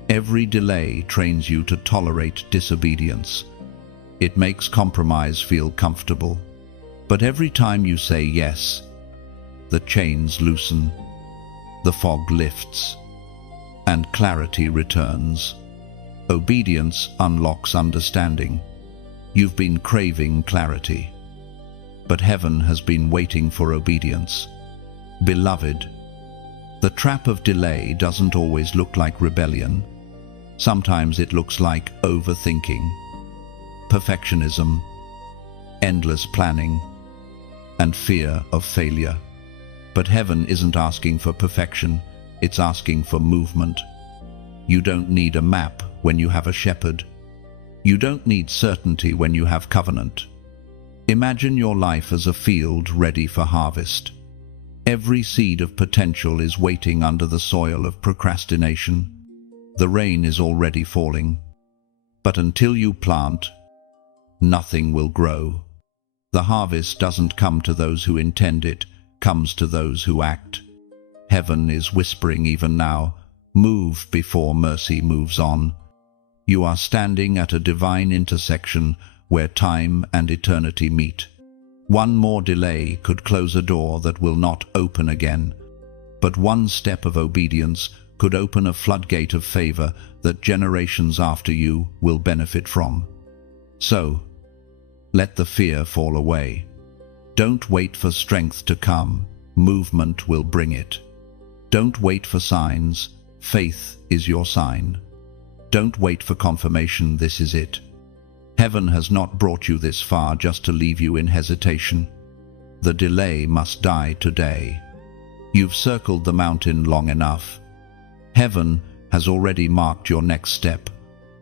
Every delay trains you to tolerate disobedience. It makes compromise feel comfortable. But every time you say yes, the chains loosen, the fog lifts, and clarity returns. Obedience unlocks understanding. You've been craving clarity, but heaven has been waiting for obedience. Beloved, the trap of delay doesn't always look like rebellion. Sometimes it looks like overthinking, perfectionism, endless planning, and fear of failure. But heaven isn't asking for perfection, it's asking for movement. You don't need a map when you have a shepherd. You don't need certainty when you have covenant. Imagine your life as a field ready for harvest. Every seed of potential is waiting under the soil of procrastination. The rain is already falling. But until you plant, nothing will grow. The harvest doesn't come to those who intend it, comes to those who act. Heaven is whispering even now, move before mercy moves on. You are standing at a divine intersection where time and eternity meet. One more delay could close a door that will not open again, but one step of obedience could open a floodgate of favor that generations after you will benefit from. So, let the fear fall away. Don't wait for strength to come, movement will bring it. Don't wait for signs, faith is your sign. Don't wait for confirmation, this is it. Heaven has not brought you this far just to leave you in hesitation. The delay must die today. You've circled the mountain long enough. Heaven has already marked your next step.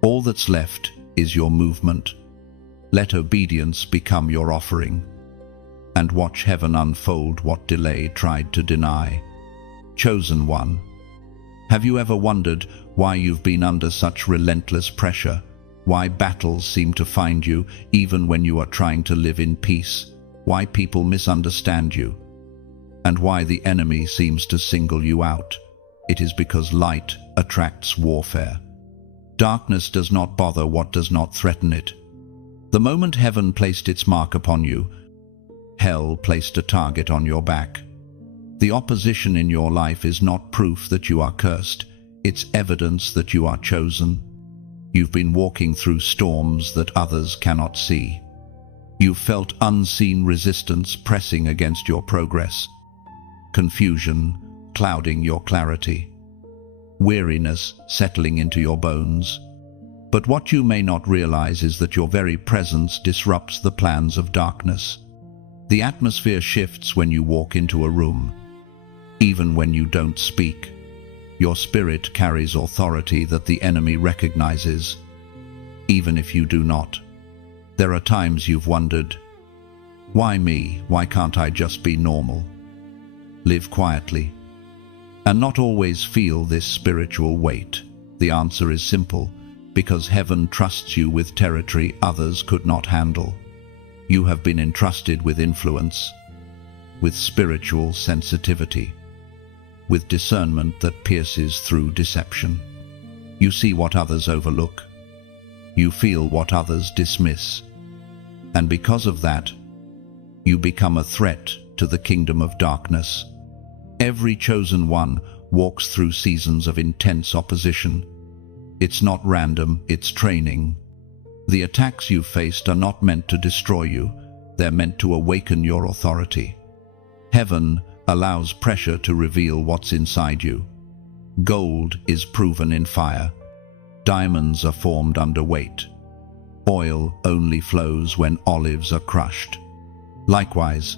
All that's left is your movement. Let obedience become your offering, and watch heaven unfold what delay tried to deny. Chosen one. Have you ever wondered why you've been under such relentless pressure? Why battles seem to find you even when you are trying to live in peace? Why people misunderstand you? And why the enemy seems to single you out? It is because light attracts warfare. Darkness does not bother what does not threaten it. The moment heaven placed its mark upon you, hell placed a target on your back. The opposition in your life is not proof that you are cursed. It's evidence that you are chosen. You've been walking through storms that others cannot see. You've felt unseen resistance pressing against your progress, confusion clouding your clarity, weariness settling into your bones. But what you may not realize is that your very presence disrupts the plans of darkness. The atmosphere shifts when you walk into a room. Even when you don't speak, your spirit carries authority that the enemy recognizes, even if you do not. There are times you've wondered, why me? Why can't I just be normal? Live quietly, and not always feel this spiritual weight. The answer is simple, because heaven trusts you with territory others could not handle. You have been entrusted with influence, with spiritual sensitivity, with discernment that pierces through deception. You see what others overlook. You feel what others dismiss. And because of that, you become a threat to the kingdom of darkness. Every chosen one walks through seasons of intense opposition. It's not random, it's training. The attacks you've faced are not meant to destroy you, they're meant to awaken your authority. Heaven allows pressure to reveal what's inside you. Gold is proven in fire. Diamonds are formed under weight. Oil only flows when olives are crushed. Likewise,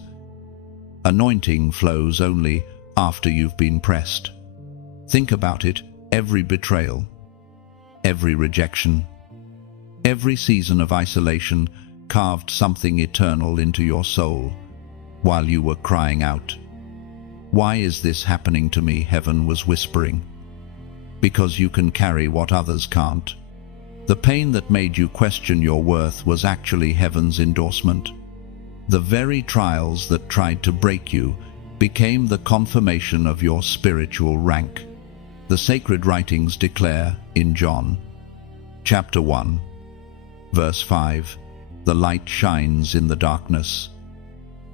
anointing flows only after you've been pressed. Think about it, every betrayal, every rejection, every season of isolation carved something eternal into your soul while you were crying out. Why is this happening to me? Heaven was whispering. Because you can carry what others can't. The pain that made you question your worth was actually heaven's endorsement. The very trials that tried to break you became the confirmation of your spiritual rank. The sacred writings declare in John, chapter 1, verse 5, "The light shines in the darkness,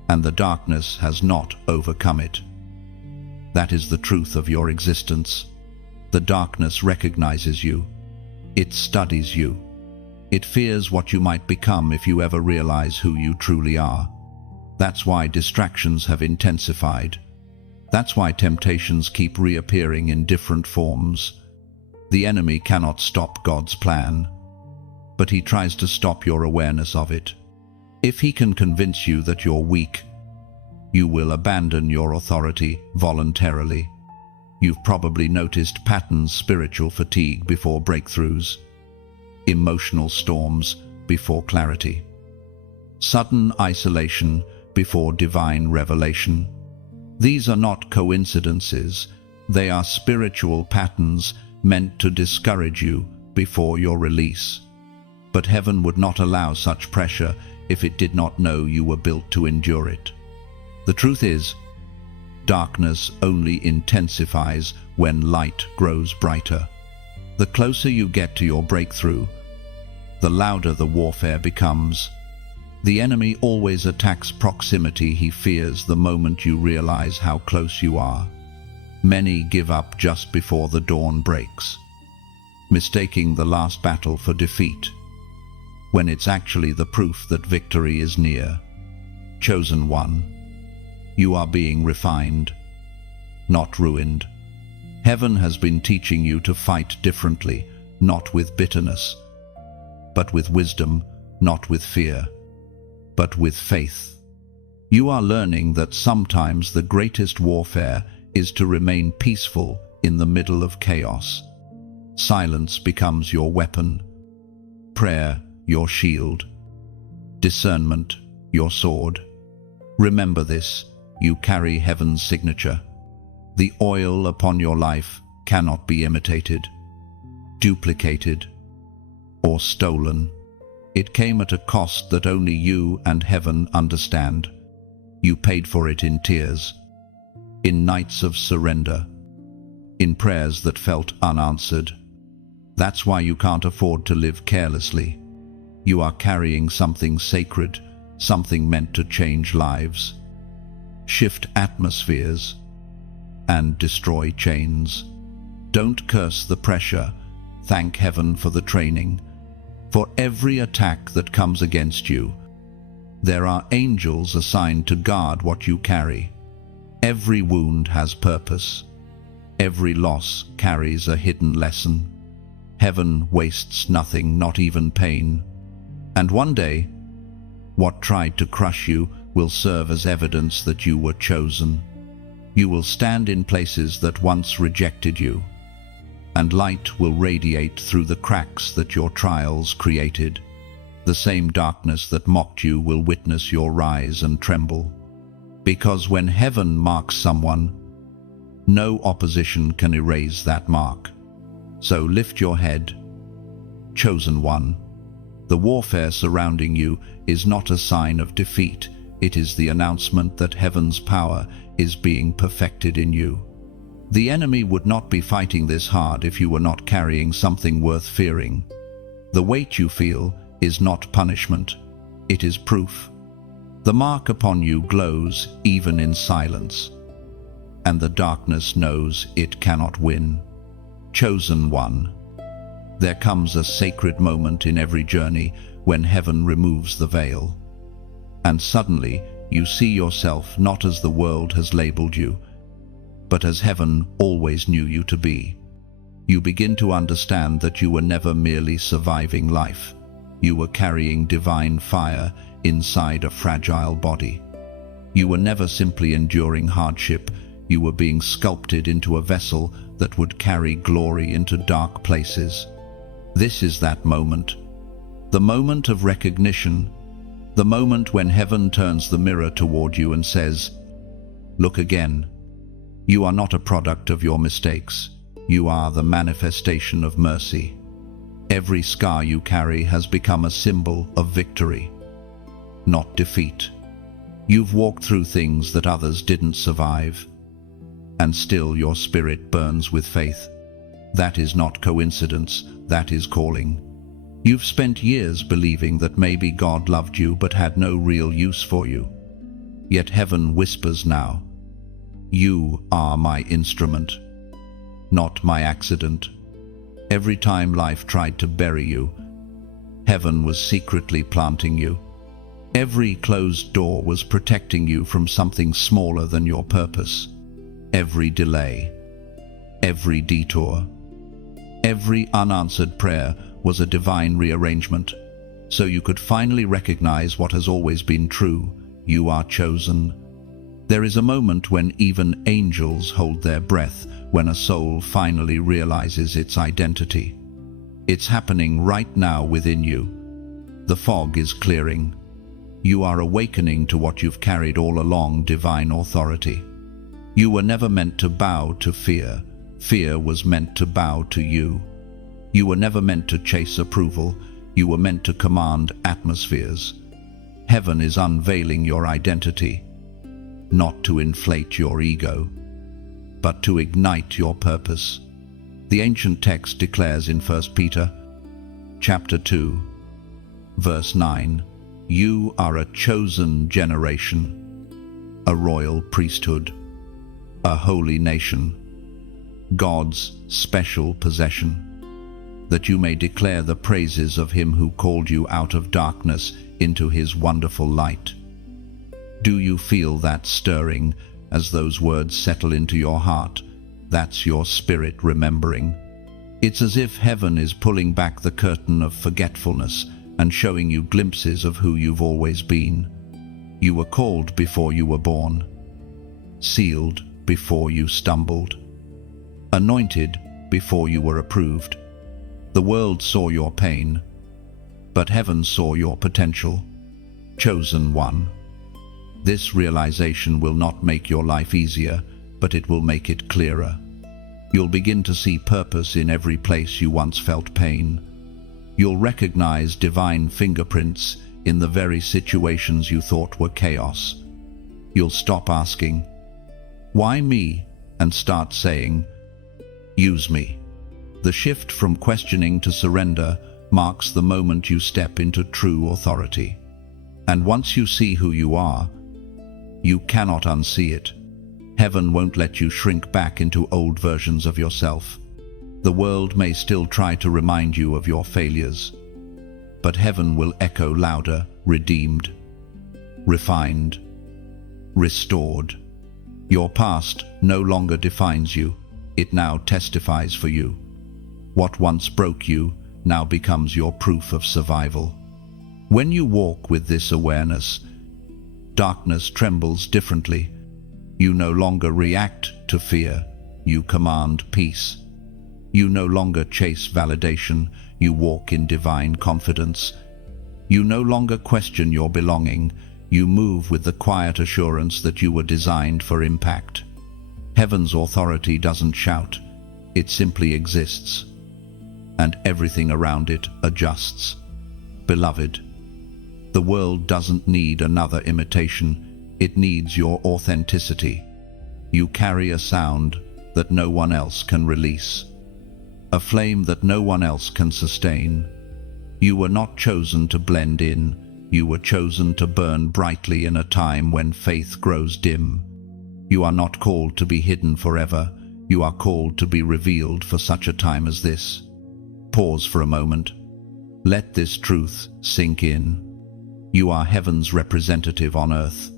and the darkness has not overcome it." That is the truth of your existence. The darkness recognizes you. It studies you. It fears what you might become if you ever realize who you truly are. That's why distractions have intensified. That's why temptations keep reappearing in different forms. The enemy cannot stop God's plan, but he tries to stop your awareness of it. If he can convince you that you're weak, you will abandon your authority voluntarily. You've probably noticed patterns: spiritual fatigue before breakthroughs, emotional storms before clarity, sudden isolation before divine revelation. These are not coincidences, they are spiritual patterns meant to discourage you before your release. But heaven would not allow such pressure if it did not know you were built to endure it. The truth is, darkness only intensifies when light grows brighter. The closer you get to your breakthrough, the louder the warfare becomes. The enemy always attacks proximity. He fears the moment you realize how close you are. Many give up just before the dawn breaks, mistaking the last battle for defeat, when it's actually the proof that victory is near. Chosen one, you are being refined, not ruined. Heaven has been teaching you to fight differently, not with bitterness, but with wisdom, not with fear, but with faith. You are learning that sometimes the greatest warfare is to remain peaceful in the middle of chaos. Silence becomes your weapon, prayer your shield, discernment your sword. Remember this, you carry heaven's signature. The oil upon your life cannot be imitated, duplicated, or stolen. It came at a cost that only you and heaven understand. You paid for it in tears, in nights of surrender, in prayers that felt unanswered. That's why you can't afford to live carelessly. You are carrying something sacred, something meant to change lives, shift atmospheres, and destroy chains. Don't curse the pressure. Thank heaven for the training. For every attack that comes against you, there are angels assigned to guard what you carry. Every wound has purpose. Every loss carries a hidden lesson. Heaven wastes nothing, not even pain. And one day, what tried to crush you will serve as evidence that you were chosen. You will stand in places that once rejected you, and light will radiate through the cracks that your trials created. The same darkness that mocked you will witness your rise and tremble. Because when heaven marks someone, no opposition can erase that mark. So lift your head, chosen one. The warfare surrounding you is not a sign of defeat. It is the announcement that heaven's power is being perfected in you. The enemy would not be fighting this hard if you were not carrying something worth fearing. The weight you feel is not punishment, it is proof. The mark upon you glows even in silence, and the darkness knows it cannot win. Chosen one. There comes a sacred moment in every journey when heaven removes the veil. And suddenly you see yourself not as the world has labeled you, but as heaven always knew you to be. You begin to understand that you were never merely surviving life. You were carrying divine fire inside a fragile body. You were never simply enduring hardship. You were being sculpted into a vessel that would carry glory into dark places. This is that moment. The moment of recognition. The moment when heaven turns the mirror toward you and says, "Look again." You are not a product of your mistakes. You are the manifestation of mercy. Every scar you carry has become a symbol of victory, not defeat. You've walked through things that others didn't survive, and still your spirit burns with faith. That is not coincidence, that is calling. You've spent years believing that maybe God loved you but had no real use for you. Yet heaven whispers now, "You are my instrument, not my accident." Every time life tried to bury you, heaven was secretly planting you. Every closed door was protecting you from something smaller than your purpose. Every delay, every detour, every unanswered prayer was a divine rearrangement, so you could finally recognize what has always been true: you are chosen. There is a moment when even angels hold their breath, when a soul finally realizes its identity. It's happening right now within you. The fog is clearing. You are awakening to what you've carried all along: divine authority. You were never meant to bow to fear. Fear was meant to bow to you. You were never meant to chase approval. You were meant to command atmospheres. Heaven is unveiling your identity, not to inflate your ego, but to ignite your purpose. The ancient text declares in 1 Peter chapter 2, verse 9, "You are a chosen generation, a royal priesthood, a holy nation, God's special possession, that you may declare the praises of him who called you out of darkness into his wonderful light." Do you feel that stirring as those words settle into your heart? That's your spirit remembering. It's as if heaven is pulling back the curtain of forgetfulness and showing you glimpses of who you've always been. You were called before you were born, sealed before you stumbled, anointed before you were approved. The world saw your pain, but heaven saw your potential. Chosen one. This realization will not make your life easier, but it will make it clearer. You'll begin to see purpose in every place you once felt pain. You'll recognize divine fingerprints in the very situations you thought were chaos. You'll stop asking, "Why me?" and start saying, "Use me." The shift from questioning to surrender marks the moment you step into true authority. And once you see who you are, you cannot unsee it. Heaven won't let you shrink back into old versions of yourself. The world may still try to remind you of your failures, but heaven will echo louder: redeemed, refined, restored. Your past no longer defines you, it now testifies for you. What once broke you now becomes your proof of survival. When you walk with this awareness, darkness trembles differently. You no longer react to fear, you command peace. You no longer chase validation, you walk in divine confidence. You no longer question your belonging. You move with the quiet assurance that you were designed for impact. Heaven's authority doesn't shout, it simply exists, and everything around it adjusts. Beloved, the world doesn't need another imitation, it needs your authenticity. You carry a sound that no one else can release, a flame that no one else can sustain. You were not chosen to blend in, you were chosen to burn brightly in a time when faith grows dim. You are not called to be hidden forever, you are called to be revealed for such a time as this. Pause for a moment. Let this truth sink in. You are heaven's representative on earth,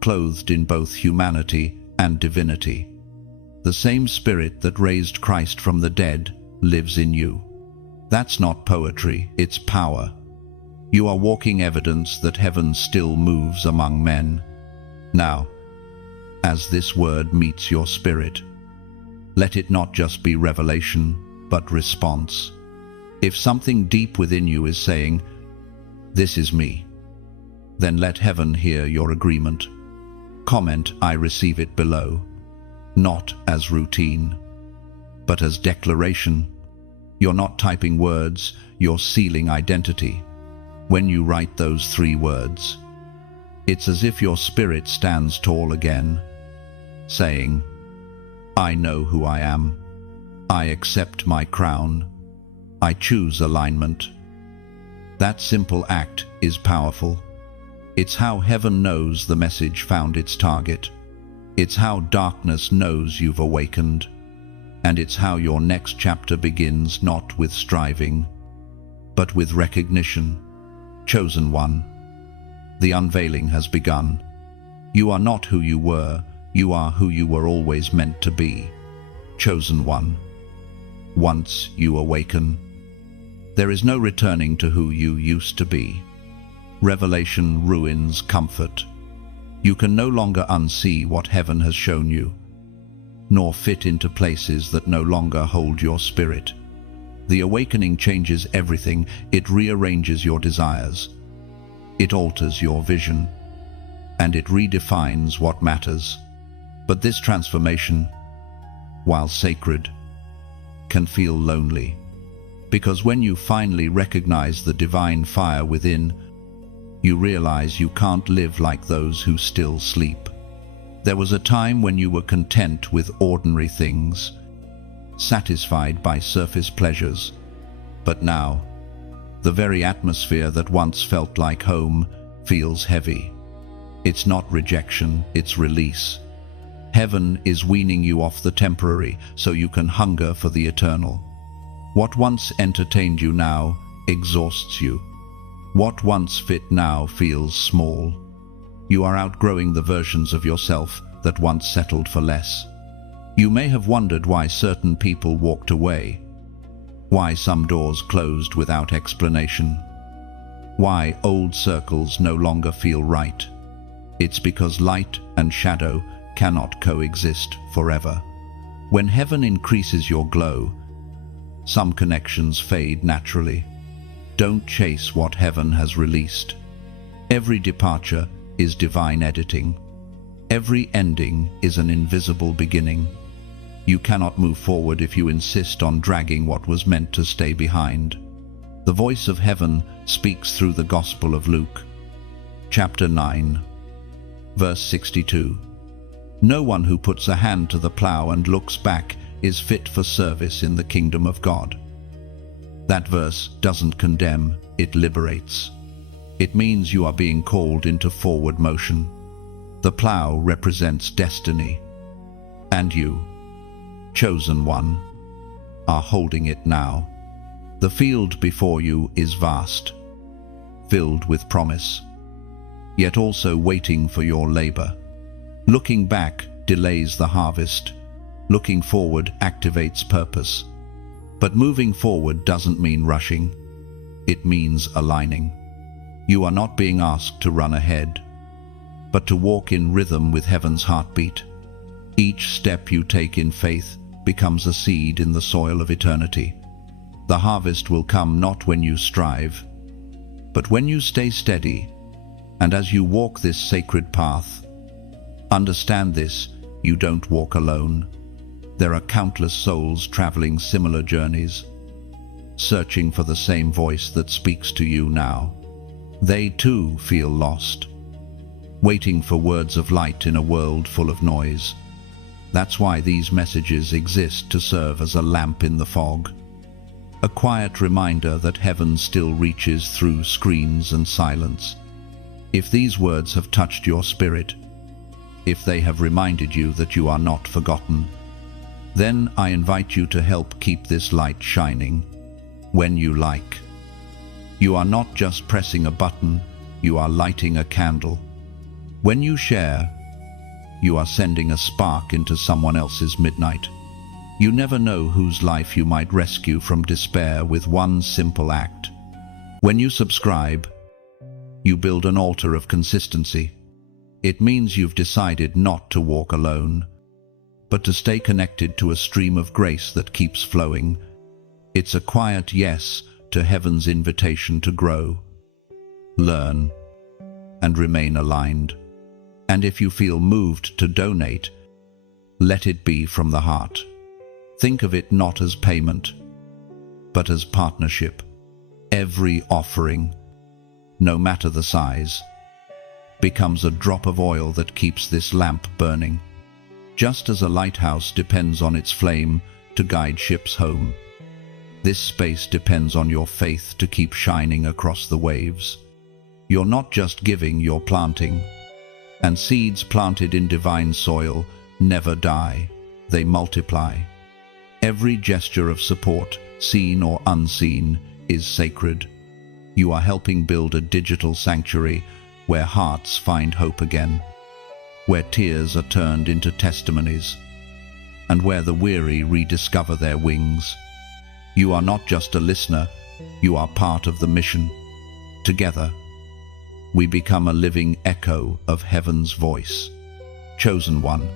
clothed in both humanity and divinity. The same Spirit that raised Christ from the dead lives in you. That's not poetry, it's power. You are walking evidence that heaven still moves among men. Now, as this word meets your spirit, let it not just be revelation, but response. If something deep within you is saying, "This is me," then let heaven hear your agreement. Comment, "I receive it," below, not as routine, but as declaration. You're not typing words, you're sealing identity. When you write those 3 words, it's as if your spirit stands tall again, saying, "I know who I am. I accept my crown. I choose alignment." That simple act is powerful. It's how heaven knows the message found its target. It's how darkness knows you've awakened. And it's how your next chapter begins, not with striving, but with recognition. Chosen one, the unveiling has begun. You are not who you were, you are who you were always meant to be. Chosen one, once you awaken, there is no returning to who you used to be. Revelation ruins comfort. You can no longer unsee what heaven has shown you, nor fit into places that no longer hold your spirit. The awakening changes everything. It rearranges your desires, it alters your vision, and it redefines what matters. But this transformation, while sacred, can feel lonely, because when you finally recognize the divine fire within, you realize you can't live like those who still sleep. There was a time when you were content with ordinary things, satisfied by surface pleasures. But now, the very atmosphere that once felt like home feels heavy. It's not rejection, it's release. Heaven is weaning you off the temporary so you can hunger for the eternal. What once entertained you now exhausts you. What once fit now feels small. You are outgrowing the versions of yourself that once settled for less. You may have wondered why certain people walked away, why some doors closed without explanation, why old circles no longer feel right. It's because light and shadow cannot coexist forever. When heaven increases your glow, some connections fade naturally. Don't chase what heaven has released. Every departure is divine editing. Every ending is an invisible beginning. You cannot move forward if you insist on dragging what was meant to stay behind. The voice of heaven speaks through the Gospel of Luke, chapter 9, verse 62. No one who puts a hand to the plow and looks back is fit for service in the kingdom of God. That verse doesn't condemn, it liberates. It means you are being called into forward motion. The plow represents destiny, and you, chosen one, are holding it now. The field before you is vast, filled with promise, yet also waiting for your labor. Looking back delays the harvest. Looking forward activates purpose. But moving forward doesn't mean rushing. It means aligning. You are not being asked to run ahead, but to walk in rhythm with heaven's heartbeat. Each step you take in faith becomes a seed in the soil of eternity. The harvest will come not when you strive, But when you stay steady, and as you walk this sacred path, understand this: you don't walk alone. There are countless souls traveling similar journeys, searching for the same voice that speaks to you now. They too feel lost, waiting for words of light in a world full of noise. That's why these messages exist, to serve as a lamp in the fog, a quiet reminder that heaven still reaches through screens and silence. If these words have touched your spirit, if they have reminded you that you are not forgotten, then I invite you to help keep this light shining. When you like, you are not just pressing a button, you are lighting a candle. When you share, you are sending a spark into someone else's midnight. You never know whose life you might rescue from despair with one simple act. When you subscribe, you build an altar of consistency. It means you've decided not to walk alone, but to stay connected to a stream of grace that keeps flowing. It's a quiet yes to heaven's invitation to grow, learn, and remain aligned. And if you feel moved to donate, let it be from the heart. Think of it not as payment, but as partnership. Every offering, no matter the size, becomes a drop of oil that keeps this lamp burning. Just as a lighthouse depends on its flame to guide ships home, this space depends on your faith to keep shining across the waves. You're not just giving, you're planting. And seeds planted in divine soil never die, they multiply. Every gesture of support, seen or unseen, is sacred. You are helping build a digital sanctuary where hearts find hope again, where tears are turned into testimonies, and where the weary rediscover their wings. You are not just a listener, you are part of the mission. Together, we become a living echo of heaven's voice. Chosen one,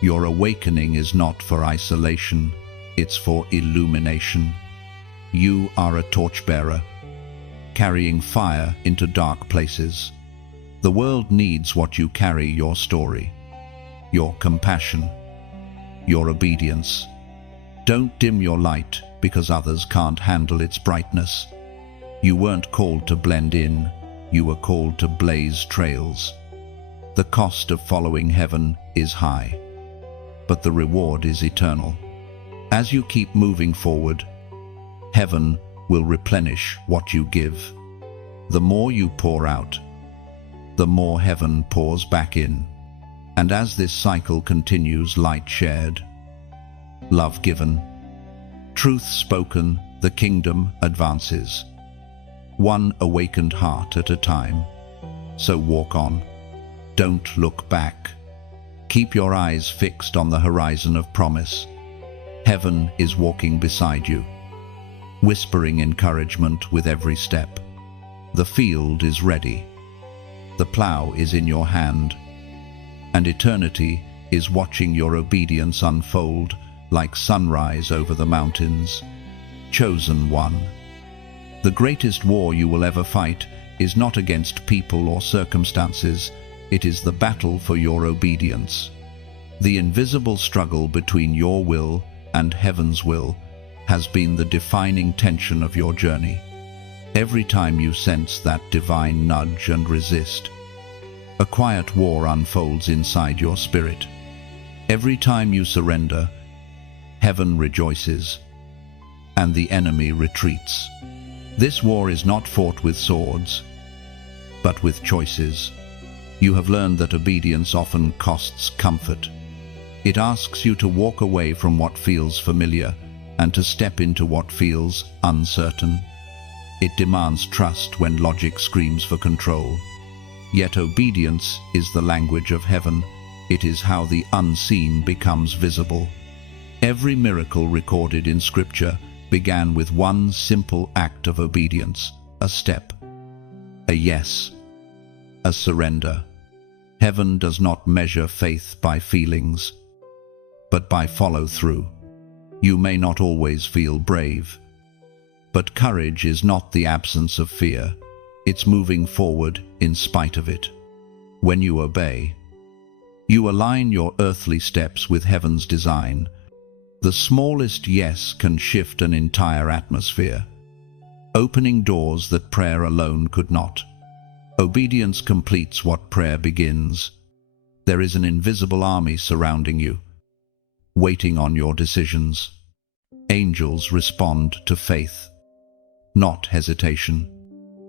your awakening is not for isolation, it's for illumination. You are a torchbearer, carrying fire into dark places. The world needs what you carry: your story, your compassion, your obedience. Don't dim your light because others can't handle its brightness. You weren't called to blend in, you were called to blaze trails. The cost of following heaven is high, but the reward is eternal. As you keep moving forward, heaven will replenish what you give. The more you pour out, the more heaven pours back in. And as this cycle continues, light shared, love given, truth spoken, the kingdom advances, one awakened heart at a time. So walk on. Don't look back. Keep your eyes fixed on the horizon of promise. Heaven is walking beside you, whispering encouragement with every step. The field is ready. The plow is in your hand, and eternity is watching your obedience unfold like sunrise over the mountains. Chosen one. The greatest war you will ever fight is not against people or circumstances, it is the battle for your obedience. The invisible struggle between your will and heaven's will has been the defining tension of your journey. Every time you sense that divine nudge and resist, a quiet war unfolds inside your spirit. Every time you surrender, heaven rejoices, and the enemy retreats. This war is not fought with swords, but with choices. You have learned that obedience often costs comfort. It asks you to walk away from what feels familiar and to step into what feels uncertain. It demands trust when logic screams for control. Yet obedience is the language of heaven. It is how the unseen becomes visible. Every miracle recorded in Scripture began with one simple act of obedience, a step, a yes, a surrender. Heaven does not measure faith by feelings, but by follow-through. You may not always feel brave, but courage is not the absence of fear. It's moving forward in spite of it. When you obey, you align your earthly steps with heaven's design. The smallest yes can shift an entire atmosphere, opening doors that prayer alone could not. Obedience completes what prayer begins. There is an invisible army surrounding you, waiting on your decisions. Angels respond to faith, not hesitation.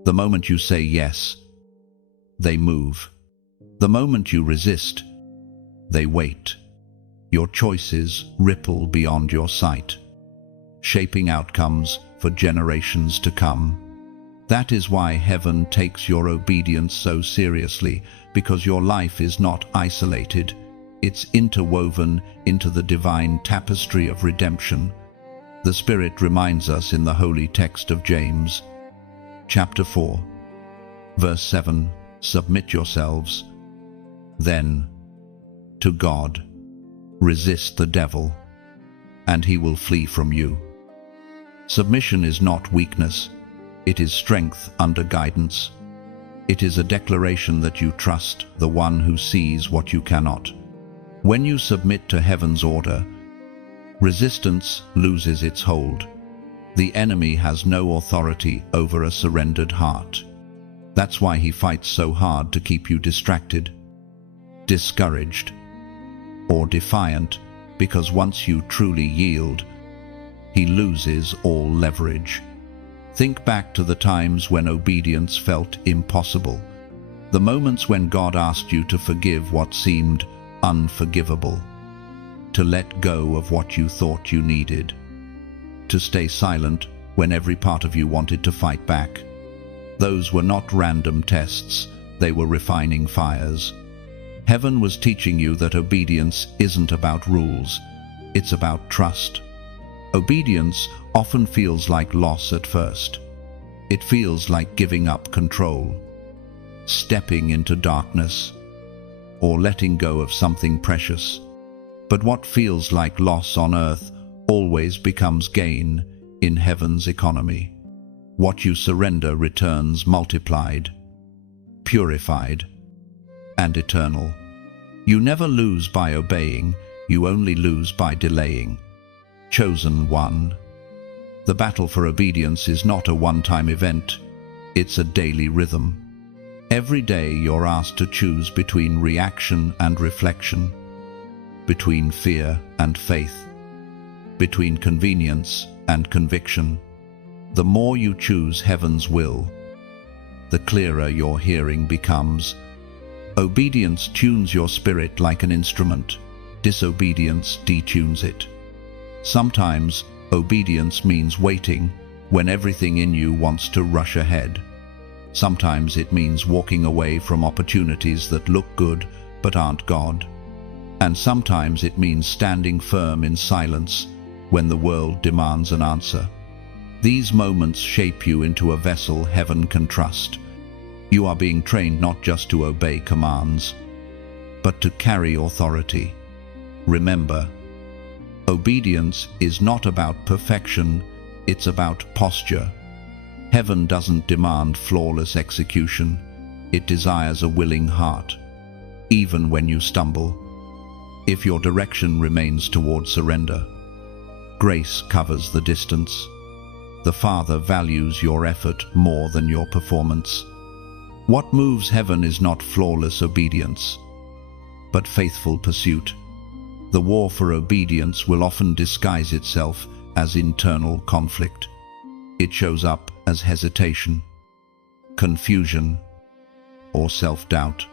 The moment you say yes, they move. The moment you resist, they wait. Your choices ripple beyond your sight, shaping outcomes for generations to come. That is why heaven takes your obedience so seriously, because your life is not isolated. It's interwoven into the divine tapestry of redemption. The Spirit reminds us in the holy text of James, chapter 4, verse 7, "Submit yourselves, then, to God. Resist the devil, and he will flee from you." Submission is not weakness. It is strength under guidance. It is a declaration that you trust the one who sees what you cannot. When you submit to heaven's order, resistance loses its hold. The enemy has no authority over a surrendered heart. That's why he fights so hard to keep you distracted, discouraged, or defiant, because once you truly yield, he loses all leverage. Think back to the times when obedience felt impossible, the moments when God asked you to forgive what seemed unforgivable, to let go of what you thought you needed, to stay silent when every part of you wanted to fight back. Those were not random tests, they were refining fires. Heaven was teaching you that obedience isn't about rules, it's about trust. Obedience often feels like loss at first. It feels like giving up control, stepping into darkness, or letting go of something precious. But what feels like loss on earth always becomes gain in heaven's economy. What you surrender returns multiplied, purified, and eternal. You never lose by obeying, you only lose by delaying. Chosen one. The battle for obedience is not a one-time event, it's a daily rhythm. Every day you're asked to choose between reaction and reflection, between fear and faith, between convenience and conviction. The more you choose heaven's will, the clearer your hearing becomes. Obedience tunes your spirit like an instrument. Disobedience detunes it. Sometimes obedience means waiting when everything in you wants to rush ahead. Sometimes it means walking away from opportunities that look good but aren't God. And sometimes it means standing firm in silence when the world demands an answer. These moments shape you into a vessel heaven can trust. You are being trained not just to obey commands, but to carry authority. Remember, obedience is not about perfection, it's about posture. Heaven doesn't demand flawless execution, it desires a willing heart. Even when you stumble, if your direction remains toward surrender, grace covers the distance. The Father values your effort more than your performance. What moves heaven is not flawless obedience, but faithful pursuit. The war for obedience will often disguise itself as internal conflict. It shows up as hesitation, confusion, or self-doubt.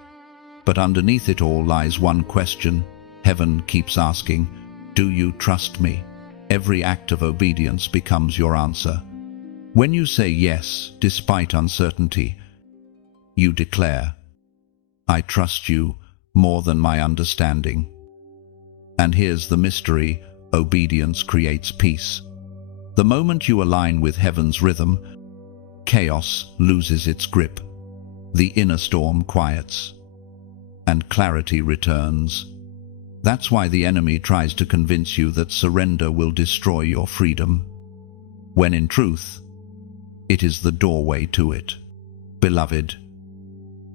But underneath it all lies one question heaven keeps asking: do you trust me? Every act of obedience becomes your answer. When you say yes, despite uncertainty, you declare, I trust you more than my understanding. And here's the mystery: obedience creates peace. The moment you align with heaven's rhythm, chaos loses its grip, the inner storm quiets, and clarity returns. That's why the enemy tries to convince you that surrender will destroy your freedom, when in truth, it is the doorway to it. Beloved,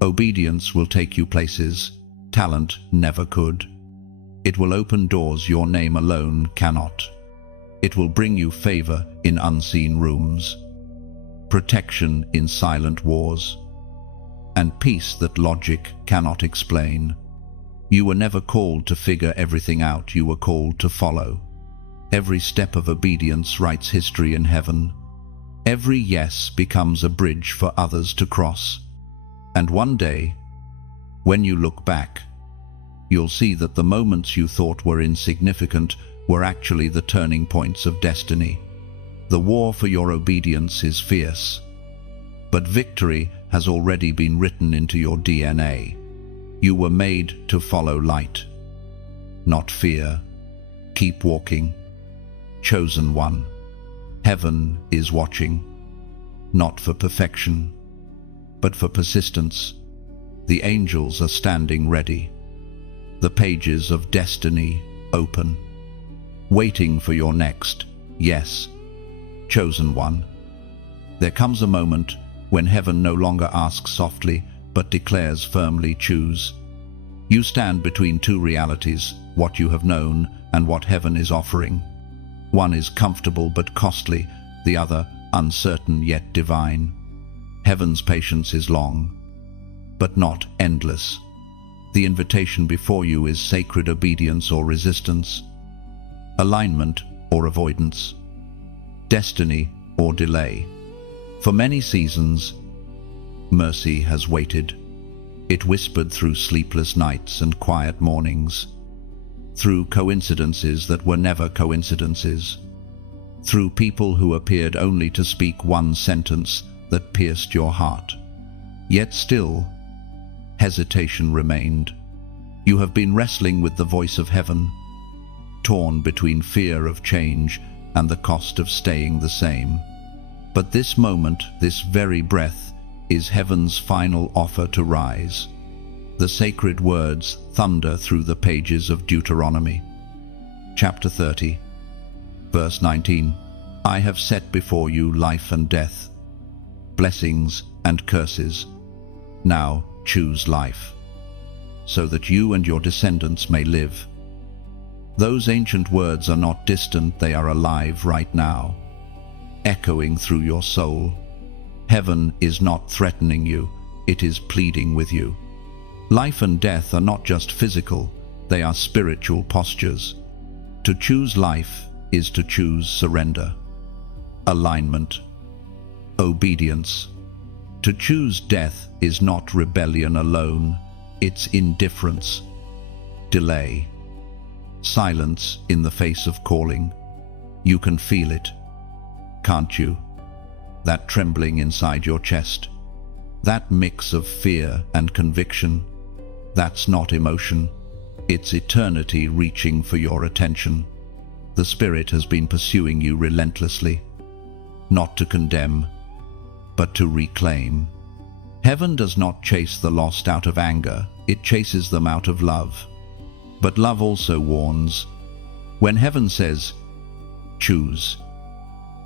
obedience will take you places talent never could. It will open doors your name alone cannot. It will bring you favor in unseen rooms, protection in silent wars, and peace that logic cannot explain. You were never called to figure everything out, you were called to follow. Every step of obedience writes history in heaven. Every yes becomes a bridge for others to cross. And one day, when you look back, you'll see that the moments you thought were insignificant were actually the turning points of destiny. The war for your obedience is fierce, but victory has already been written into your DNA. You were made to follow light, not fear. Keep walking. Chosen one. Heaven is watching, not for perfection, but for persistence. The angels are standing ready. The pages of destiny open, waiting for your next yes. Chosen one. There comes a moment when heaven no longer asks softly, but declares firmly, choose. You stand between two realities, what you have known and what heaven is offering. One is comfortable but costly, the other uncertain yet divine. Heaven's patience is long, but not endless. The invitation before you is sacred obedience or resistance, alignment or avoidance, destiny or delay. For many seasons, mercy has waited. It whispered through sleepless nights and quiet mornings, through coincidences that were never coincidences, through people who appeared only to speak one sentence that pierced your heart. Yet still, hesitation remained. You have been wrestling with the voice of heaven, torn between fear of change and the cost of staying the same. But this moment, this very breath, is heaven's final offer to rise. The sacred words thunder through the pages of Deuteronomy. Chapter 30, verse 19. I have set before you life and death, blessings and curses. Now choose life, so that you and your descendants may live. Those ancient words are not distant, they are alive right now, echoing through your soul. Heaven is not threatening you, it is pleading with you. Life and death are not just physical, they are spiritual postures. To choose life is to choose surrender, alignment, obedience. To choose death is not rebellion alone, it's indifference, delay, silence in the face of calling. You can feel it, can't you? That trembling inside your chest, that mix of fear and conviction. That's not emotion, it's eternity reaching for your attention. The Spirit has been pursuing you relentlessly, not to condemn, but to reclaim. Heaven does not chase the lost out of anger, it chases them out of love. But love also warns. When heaven says, choose,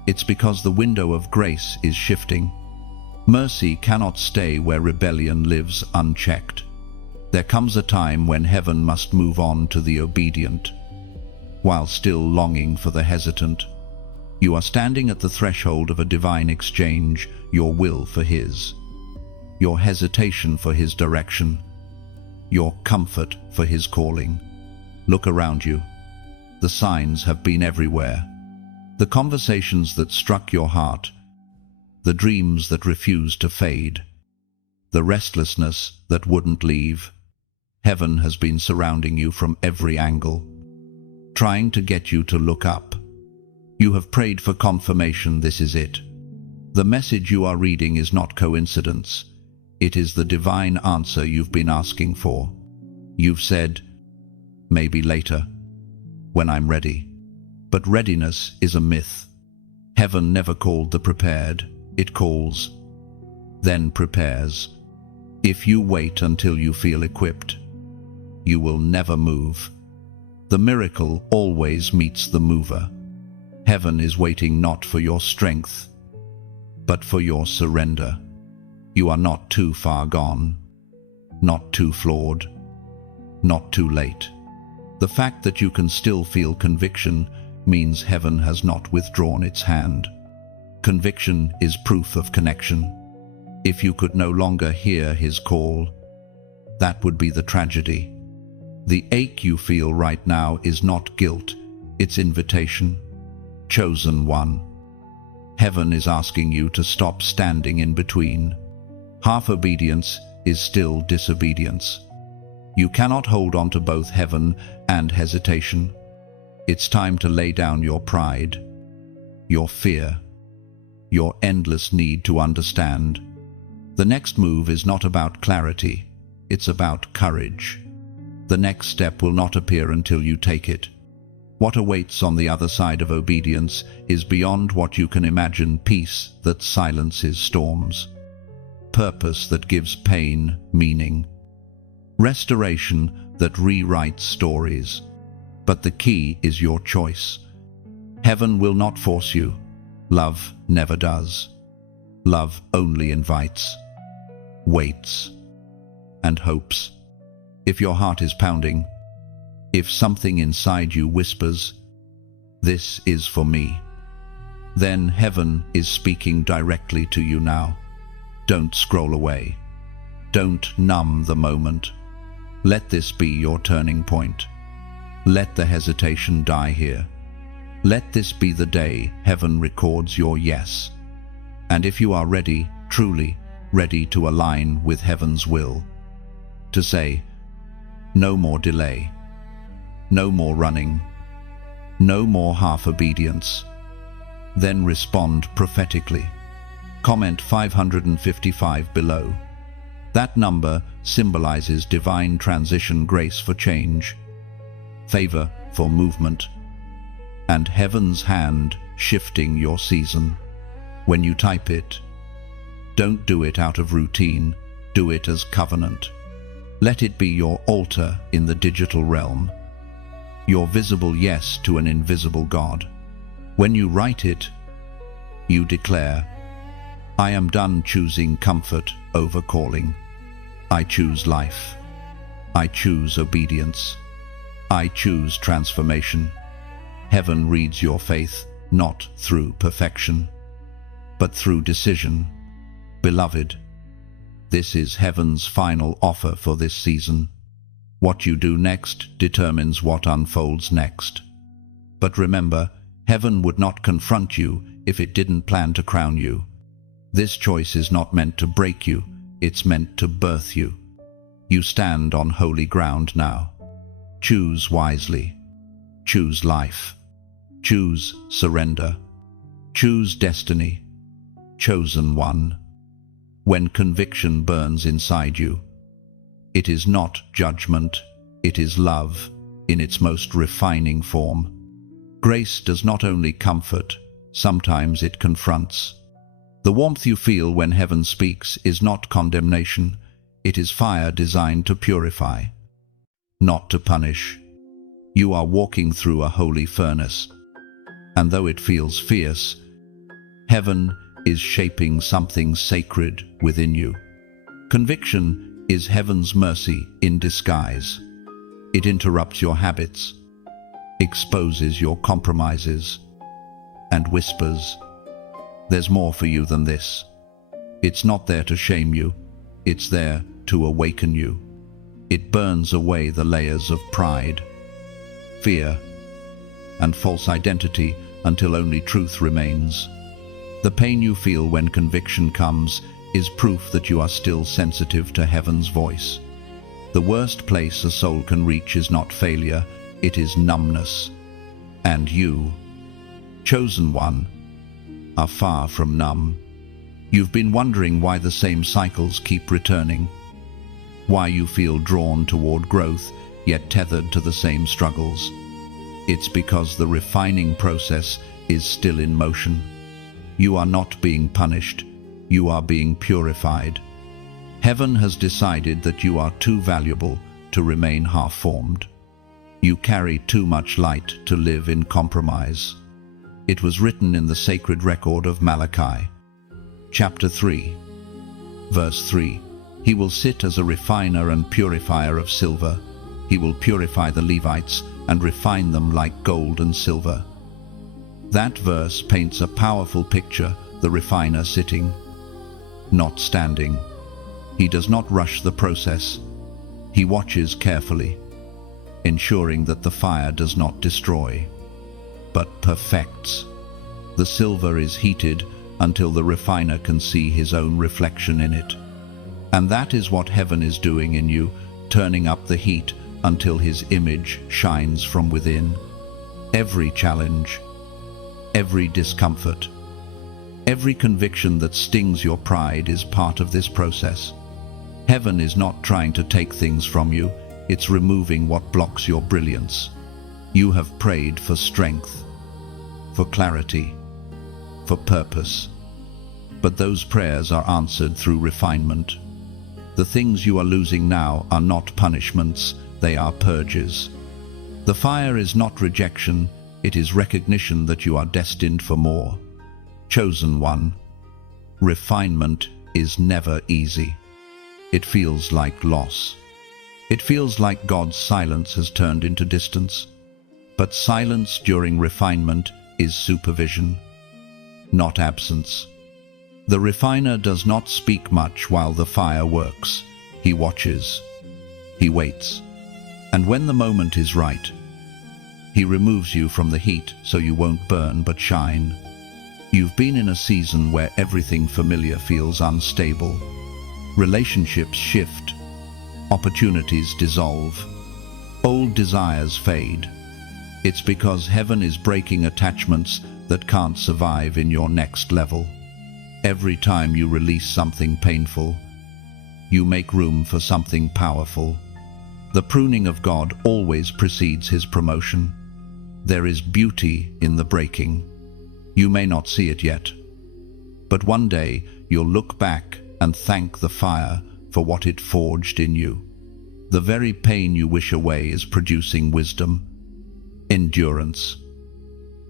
it's because the window of grace is shifting. Mercy cannot stay where rebellion lives unchecked. There comes a time when heaven must move on to the obedient, while still longing for the hesitant. You are standing at the threshold of a divine exchange, your will for His, your hesitation for His direction, your comfort for His calling. Look around you. The signs have been everywhere. The conversations that struck your heart, the dreams that refused to fade, the restlessness that wouldn't leave. Heaven has been surrounding you from every angle, trying to get you to look up. You have prayed for confirmation, this is it. The message you are reading is not coincidence. It is the divine answer you've been asking for. You've said, maybe later, when I'm ready. But readiness is a myth. Heaven never called the prepared, it calls, then prepares. If you wait until you feel equipped, you will never move. The miracle always meets the mover. Heaven is waiting not for your strength, but for your surrender. You are not too far gone, not too flawed, not too late. The fact that you can still feel conviction means heaven has not withdrawn its hand. Conviction is proof of connection. If you could no longer hear his call, that would be the tragedy. The ache you feel right now is not guilt, it's invitation. Chosen one. Heaven is asking you to stop standing in between. Half obedience is still disobedience. You cannot hold on to both heaven and hesitation. It's time to lay down your pride, your fear, your endless need to understand. The next move is not about clarity, it's about courage. The next step will not appear until you take it. What awaits on the other side of obedience is beyond what you can imagine: peace that silences storms, purpose that gives pain meaning, restoration that rewrites stories. But the key is your choice. Heaven will not force you. Love never does. Love only invites, waits, and hopes. If your heart is pounding, if something inside you whispers, "This is for me," then heaven is speaking directly to you now. Don't scroll away. Don't numb the moment. Let this be your turning point. Let the hesitation die here. Let this be the day heaven records your yes. And if you are ready, truly ready to align with heaven's will, to say, no more delay, no more running, no more half obedience, then respond prophetically. Comment 555 below. That number symbolizes divine transition, grace for change, favor for movement, and heaven's hand shifting your season. When you type it, don't do it out of routine, do it as covenant. Let it be your altar in the digital realm, your visible yes to an invisible God. When you write it, you declare, I am done choosing comfort over calling. I choose life. I choose obedience. I choose transformation. Heaven reads your faith not through perfection, but through decision. Beloved, this is heaven's final offer for this season. What you do next determines what unfolds next. But remember, heaven would not confront you if it didn't plan to crown you. This choice is not meant to break you, it's meant to birth you. You stand on holy ground now. Choose wisely. Choose life. Choose surrender. Choose destiny. Chosen one. When conviction burns inside you, it is not judgment, it is love in its most refining form. Grace does not only comfort, sometimes it confronts. The warmth you feel when heaven speaks is not condemnation, it is fire designed to purify, not to punish. You are walking through a holy furnace, and though it feels fierce, heaven is shaping something sacred within you. Conviction is heaven's mercy in disguise. It interrupts your habits, exposes your compromises, and whispers, there's more for you than this. It's not there to shame you, it's there to awaken you. It burns away the layers of pride, fear, and false identity until only truth remains. The pain you feel when conviction comes is proof that you are still sensitive to heaven's voice. The worst place a soul can reach is not failure, it is numbness. And you, chosen one, are far from numb. You've been wondering why the same cycles keep returning, why you feel drawn toward growth yet tethered to the same struggles. It's because the refining process is still in motion. You are not being punished, you are being purified. Heaven has decided that you are too valuable to remain half-formed. You carry too much light to live in compromise. It was written in the sacred record of Malachi. Chapter 3. Verse 3. He will sit as a refiner and purifier of silver. He will purify the Levites and refine them like gold and silver. That verse paints a powerful picture, the refiner sitting, not standing. He does not rush the process. He watches carefully, ensuring that the fire does not destroy, but perfects. The silver is heated until the refiner can see his own reflection in it. And that is what heaven is doing in you, turning up the heat until his image shines from within. Every challenge, every discomfort, every conviction that stings your pride is part of this process. Heaven is not trying to take things from you, it's removing what blocks your brilliance. You have prayed for strength, for clarity, for purpose. But those prayers are answered through refinement. The things you are losing now are not punishments, they are purges. The fire is not rejection, it is recognition that you are destined for more. Chosen one, refinement is never easy. It feels like loss. It feels like God's silence has turned into distance. But silence during refinement is supervision, not absence. The refiner does not speak much while the fire works. He watches. He waits. And when the moment is right, he removes you from the heat so you won't burn but shine. You've been in a season where everything familiar feels unstable. Relationships shift. Opportunities dissolve. Old desires fade. It's because heaven is breaking attachments that can't survive in your next level. Every time you release something painful, you make room for something powerful. The pruning of God always precedes his promotion. There is beauty in the breaking. You may not see it yet, but one day you'll look back and thank the fire for what it forged in you. The very pain you wish away is producing wisdom, endurance,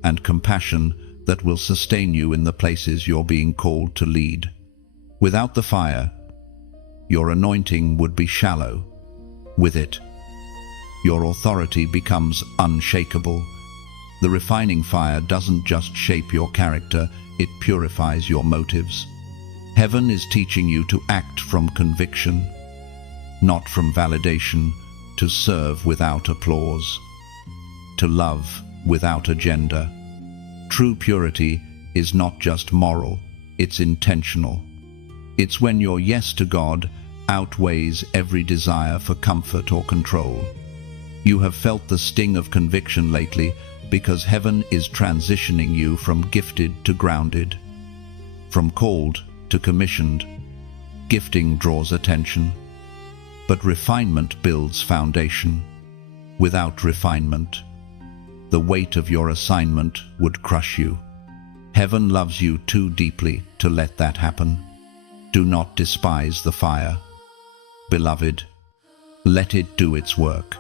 and compassion that will sustain you in the places you're being called to lead. Without the fire, your anointing would be shallow. With it, your authority becomes unshakable. The refining fire doesn't just shape your character, it purifies your motives. Heaven is teaching you to act from conviction, not from validation, to serve without applause, to love without agenda. True purity is not just moral, it's intentional. It's when your yes to God outweighs every desire for comfort or control. You have felt the sting of conviction lately because heaven is transitioning you from gifted to grounded, from called to commissioned. Gifting draws attention, but refinement builds foundation. Without refinement, the weight of your assignment would crush you. Heaven loves you too deeply to let that happen. Do not despise the fire. Beloved, let it do its work.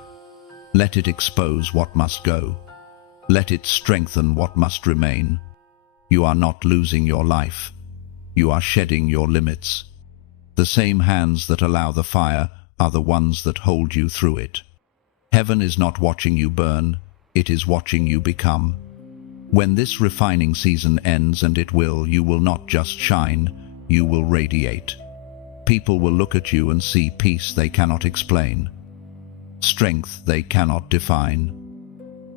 Let it expose what must go. Let it strengthen what must remain. You are not losing your life. You are shedding your limits. The same hands that allow the fire are the ones that hold you through it. Heaven is not watching you burn, it is watching you become. When this refining season ends, and it will, you will not just shine, you will radiate. People will look at you and see peace they cannot explain, strength they cannot define,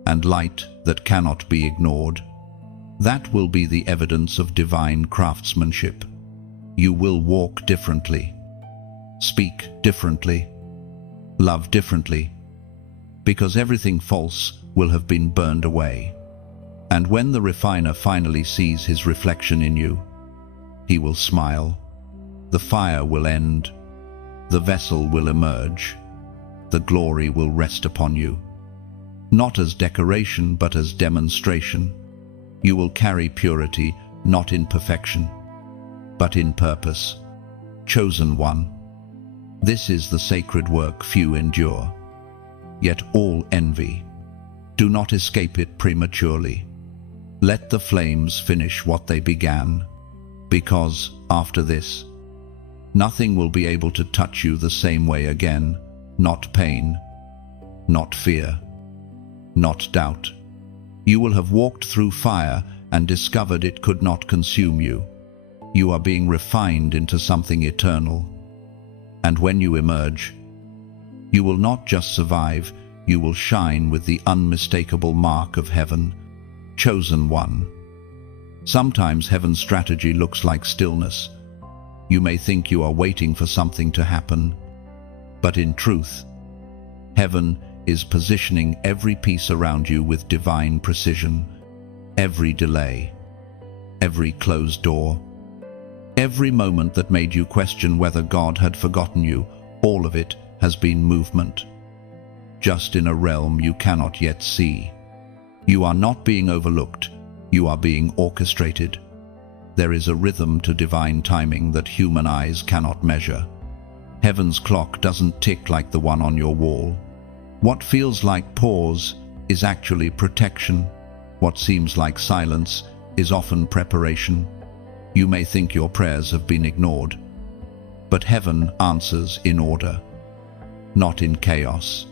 and light that cannot be ignored. That will be the evidence of divine craftsmanship. You will walk differently, speak differently, love differently, because everything false will have been burned away. And when the refiner finally sees his reflection in you, he will smile. The fire will end. The vessel will emerge. The glory will rest upon you. Not as decoration, but as demonstration. You will carry purity, not in perfection, but in purpose. Chosen one. This is the sacred work few endure, yet all envy. Do not escape it prematurely. Let the flames finish what they began, because after this, Nothing will be able to touch you the same way again. Not pain, not fear, not doubt. You will have walked through fire and discovered it could not consume you. You are being refined into something eternal. And when you emerge, you will not just survive, you will shine with the unmistakable mark of heaven, chosen one. Sometimes heaven's strategy looks like stillness. You may think you are waiting for something to happen, but in truth, heaven is positioning every piece around you with divine precision. Every delay, every closed door, every moment that made you question whether God had forgotten you, all of it has been movement, just in a realm you cannot yet see. You are not being overlooked, you are being orchestrated. There is a rhythm to divine timing that human eyes cannot measure. Heaven's clock doesn't tick like the one on your wall. What feels like pause is actually protection. What seems like silence is often preparation. You may think your prayers have been ignored, but heaven answers in order, not in chaos.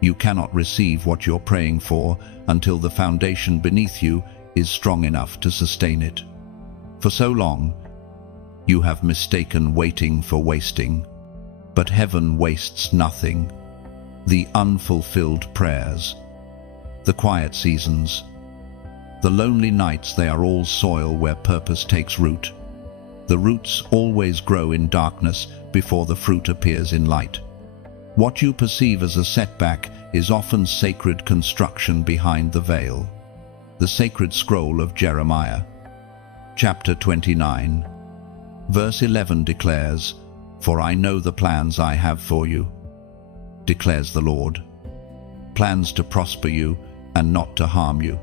You cannot receive what you're praying for until the foundation beneath you is strong enough to sustain it. For so long, you have mistaken waiting for wasting, but heaven wastes nothing. The unfulfilled prayers, the quiet seasons, the lonely nights, they are all soil where purpose takes root. The roots always grow in darkness before the fruit appears in light. What you perceive as a setback is often sacred construction behind the veil. The sacred scroll of Jeremiah, chapter 29, verse 11 declares, "For I know the plans I have for you, declares the Lord. Plans to prosper you and not to harm you.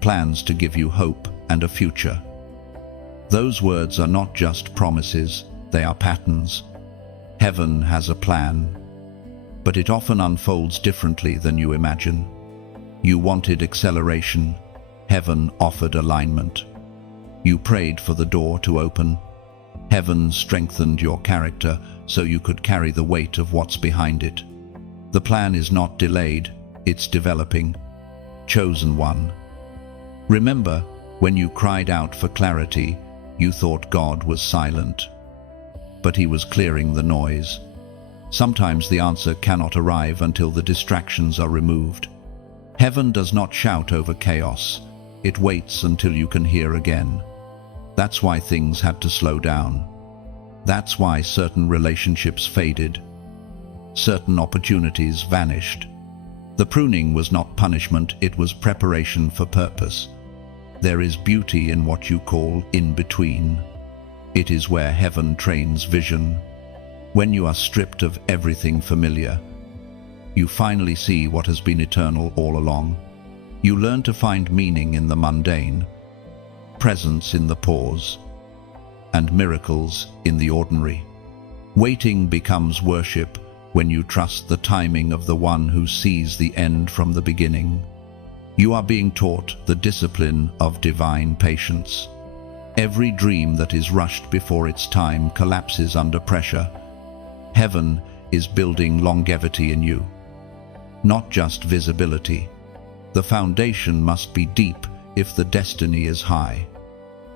Plans to give you hope and a future." Those words are not just promises, they are patterns. Heaven has a plan, but it often unfolds differently than you imagine. You wanted acceleration, heaven offered alignment. You prayed for the door to open. Heaven strengthened your character so you could carry the weight of what's behind it. The plan is not delayed, it's developing. Chosen one. Remember, when you cried out for clarity, you thought God was silent, but he was clearing the noise. Sometimes the answer cannot arrive until the distractions are removed. Heaven does not shout over chaos, it waits until you can hear again. That's why things had to slow down. That's why certain relationships faded. Certain opportunities vanished. The pruning was not punishment, it was preparation for purpose. There is beauty in what you call in between. It is where heaven trains vision. When you are stripped of everything familiar, you finally see what has been eternal all along. You learn to find meaning in the mundane, presence in the pause, and miracles in the ordinary. Waiting becomes worship when you trust the timing of the one who sees the end from the beginning. You are being taught the discipline of divine patience. Every dream that is rushed before its time collapses under pressure. Heaven is building longevity in you, not just visibility. The foundation must be deep if the destiny is high.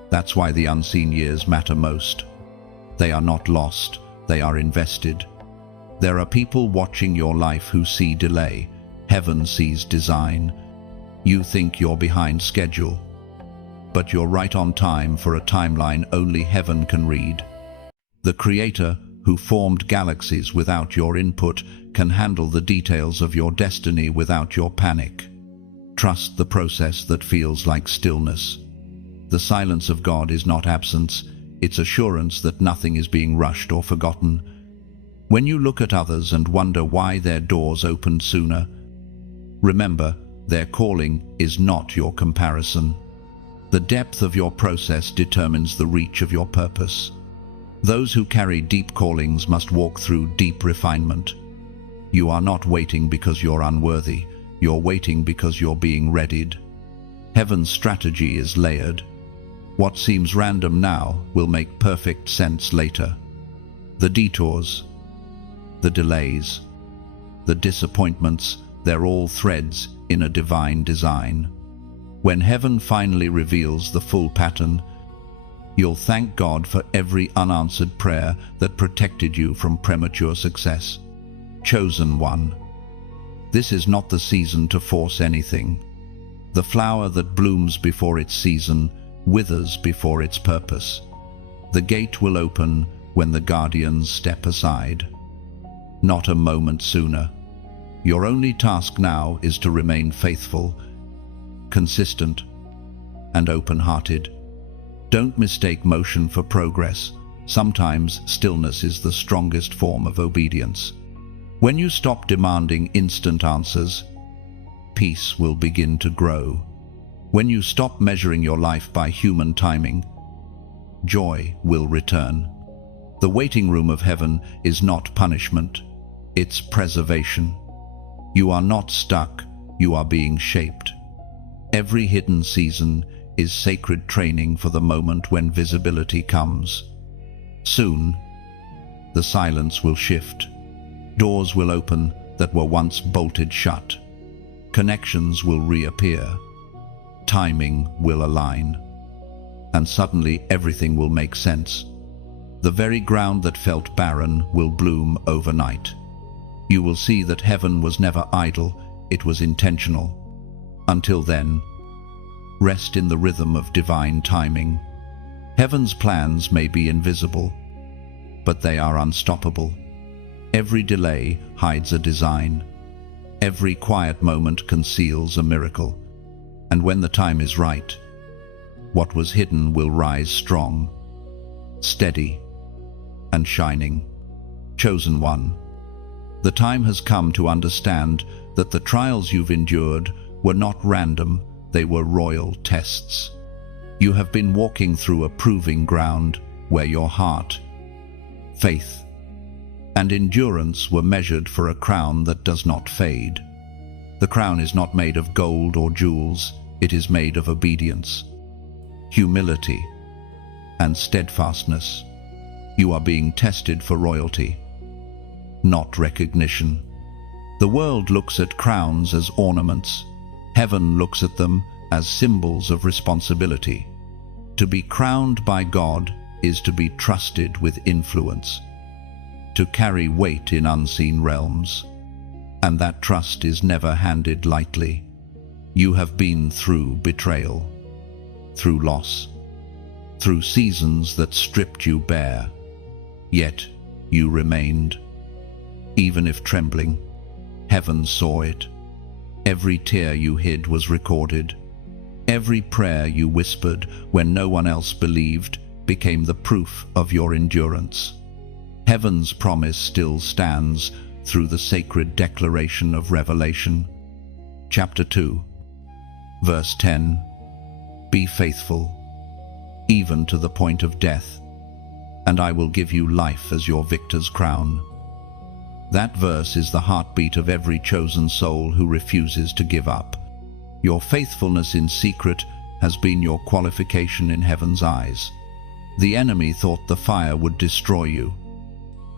That's why the unseen years matter most. They are not lost, they are invested. There are people watching your life who see delay. Heaven sees design. You think you're behind schedule, but you're right on time for a timeline only heaven can read. The Creator, who formed galaxies without your input, can handle the details of your destiny without your panic. Trust the process that feels like stillness. The silence of God is not absence, it's assurance that nothing is being rushed or forgotten. When you look at others and wonder why their doors opened sooner, remember, their calling is not your comparison. The depth of your process determines the reach of your purpose. Those who carry deep callings must walk through deep refinement. You are not waiting because you're unworthy, you're waiting because you're being readied. Heaven's strategy is layered. What seems random now will make perfect sense later. The detours, the delays, the disappointments, they're all threads in a divine design. When heaven finally reveals the full pattern, you'll thank God for every unanswered prayer that protected you from premature success. Chosen one. This is not the season to force anything. The flower that blooms before its season withers before its purpose. The gate will open when the guardians step aside. Not a moment sooner. Your only task now is to remain faithful, consistent, and open-hearted. Don't mistake motion for progress. Sometimes stillness is the strongest form of obedience. When you stop demanding instant answers, peace will begin to grow. When you stop measuring your life by human timing, joy will return. The waiting room of heaven is not punishment, it's preservation. You are not stuck, you are being shaped. Every hidden season is sacred training for the moment when visibility comes. Soon, the silence will shift. Doors will open that were once bolted shut. Connections will reappear. Timing will align. And suddenly everything will make sense. The very ground that felt barren will bloom overnight. You will see that heaven was never idle, it was intentional. Until then, rest in the rhythm of divine timing. Heaven's plans may be invisible, but they are unstoppable. Every delay hides a design. Every quiet moment conceals a miracle. And when the time is right, what was hidden will rise strong, steady, and shining. Chosen one. The time has come to understand that the trials you've endured were not random, they were royal tests. You have been walking through a proving ground where your heart, faith, and endurance were measured for a crown that does not fade. The crown is not made of gold or jewels, it is made of obedience, humility, and steadfastness. You are being tested for royalty, not recognition. The world looks at crowns as ornaments. Heaven looks at them as symbols of responsibility. To be crowned by God is to be trusted with influence, to carry weight in unseen realms. And that trust is never handed lightly. You have been through betrayal, through loss, through seasons that stripped you bare. Yet you remained. Even if trembling, heaven saw it. Every tear you hid was recorded. Every prayer you whispered when no one else believed became the proof of your endurance. Heaven's promise still stands through the sacred declaration of Revelation. Chapter 2, verse 10. Be faithful, even to the point of death, and I will give you life as your victor's crown. That verse is the heartbeat of every chosen soul who refuses to give up. Your faithfulness in secret has been your qualification in heaven's eyes. The enemy thought the fire would destroy you,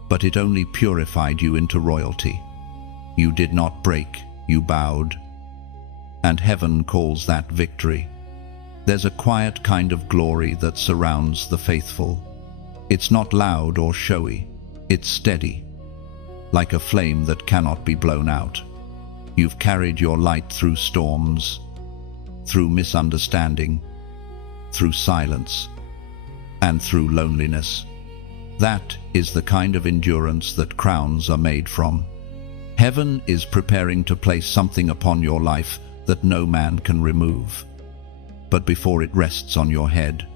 but it only purified you into royalty. You did not break, you bowed. And heaven calls that victory. There's a quiet kind of glory that surrounds the faithful. It's not loud or showy, it's steady, like a flame that cannot be blown out. You've carried your light through storms, through misunderstanding, through silence, and through loneliness. That is the kind of endurance that crowns are made from. Heaven is preparing to place something upon your life that no man can remove. But before it rests on your head,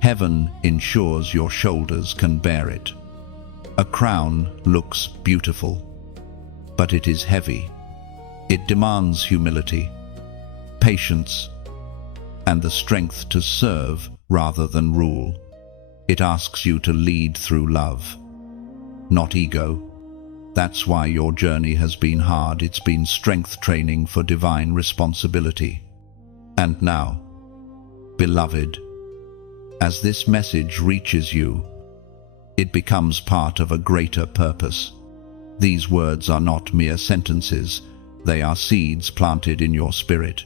heaven ensures your shoulders can bear it. A crown looks beautiful, but it is heavy. It demands humility, patience, and the strength to serve rather than rule. It asks you to lead through love, not ego. That's why your journey has been hard. It's been strength training for divine responsibility. And now, beloved, as this message reaches you, It becomes part of a greater purpose. These words are not mere sentences, they are seeds planted in your spirit.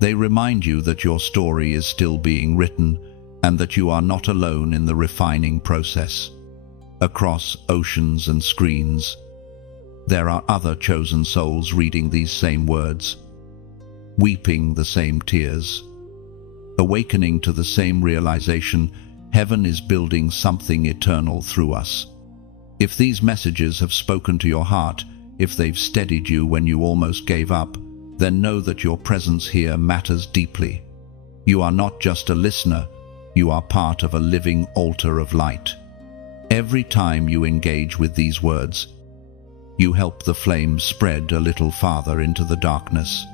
They remind you that your story is still being written and that you are not alone in the refining process. Across oceans and screens, there are other chosen souls reading these same words, weeping the same tears, awakening to the same realization: heaven is building something eternal through us. If these messages have spoken to your heart, if they've steadied you when you almost gave up, then know that your presence here matters deeply. You are not just a listener, you are part of a living altar of light. Every time you engage with these words, you help the flame spread a little farther into the darkness.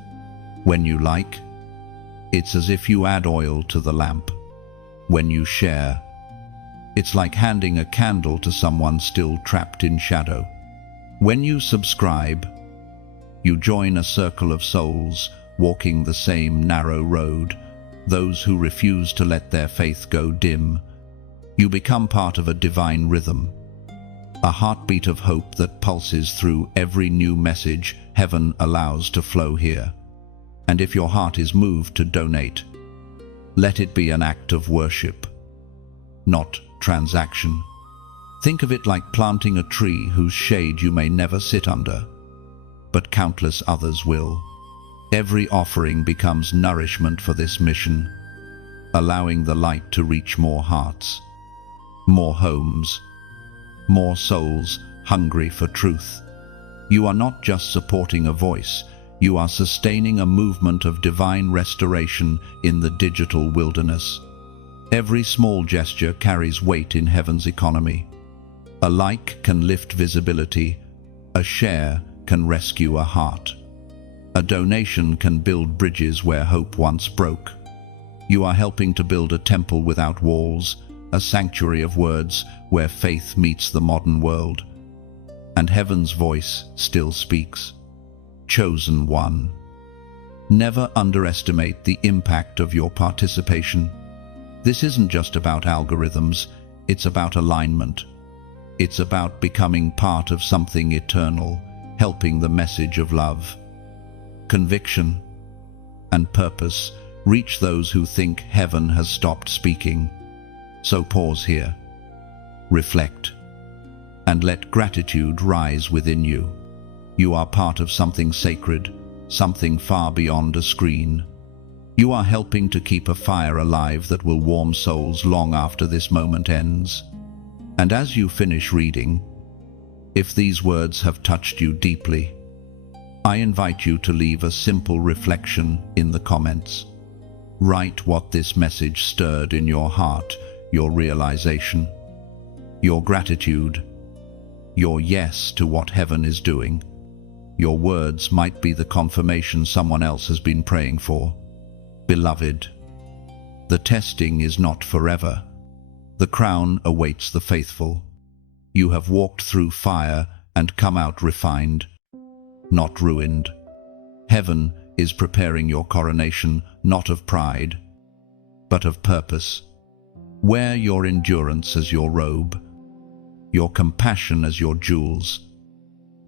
When you like, it's as if you add oil to the lamp. When you share, it's like handing a candle to someone still trapped in shadow. When you subscribe, you join a circle of souls walking the same narrow road, those who refuse to let their faith go dim. You become part of a divine rhythm, a heartbeat of hope that pulses through every new message heaven allows to flow here. And if your heart is moved to donate, let it be an act of worship, not transaction. Think of it like planting a tree whose shade you may never sit under, but countless others will. Every offering becomes nourishment for this mission, allowing the light to reach more hearts, more homes, more souls hungry for truth. You are not just supporting a voice, you are sustaining a movement of divine restoration in the digital wilderness. Every small gesture carries weight in heaven's economy. A like can lift visibility, a share can rescue a heart. A donation can build bridges where hope once broke. You are helping to build a temple without walls, a sanctuary of words where faith meets the modern world. And heaven's voice still speaks. Chosen one. Never underestimate the impact of your participation. This isn't just about algorithms, it's about alignment. It's about becoming part of something eternal, helping the message of love, conviction, and purpose reach those who think heaven has stopped speaking. So pause here, reflect, and let gratitude rise within you. You are part of something sacred, something far beyond a screen. You are helping to keep a fire alive that will warm souls long after this moment ends. And as you finish reading, if these words have touched you deeply, I invite you to leave a simple reflection in the comments. Write what this message stirred in your heart, your realization, your gratitude, your yes to what heaven is doing. Your words might be the confirmation someone else has been praying for. Beloved, the testing is not forever. The crown awaits the faithful. You have walked through fire and come out refined, not ruined. Heaven is preparing your coronation, not of pride, but of purpose. Wear your endurance as your robe, your compassion as your jewels,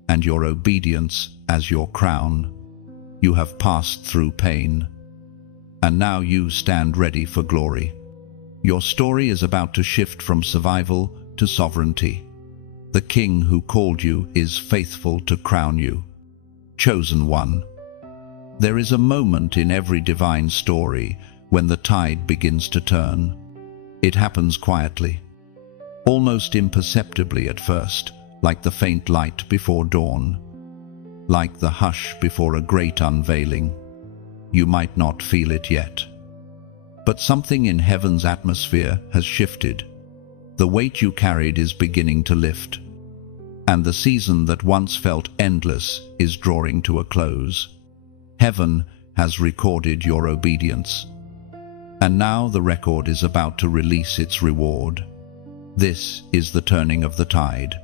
and your obedience as your crown. You have passed through pain, and now you stand ready for glory. Your story is about to shift from survival to sovereignty. The King who called you is faithful to crown you. Chosen one. There is a moment in every divine story when the tide begins to turn. It happens quietly, almost imperceptibly at first, like the faint light before dawn, like the hush before a great unveiling. You might not feel it yet, but something in heaven's atmosphere has shifted. The weight you carried is beginning to lift, and the season that once felt endless is drawing to a close. Heaven has recorded your obedience, and now the record is about to release its reward. This is the turning of the tide.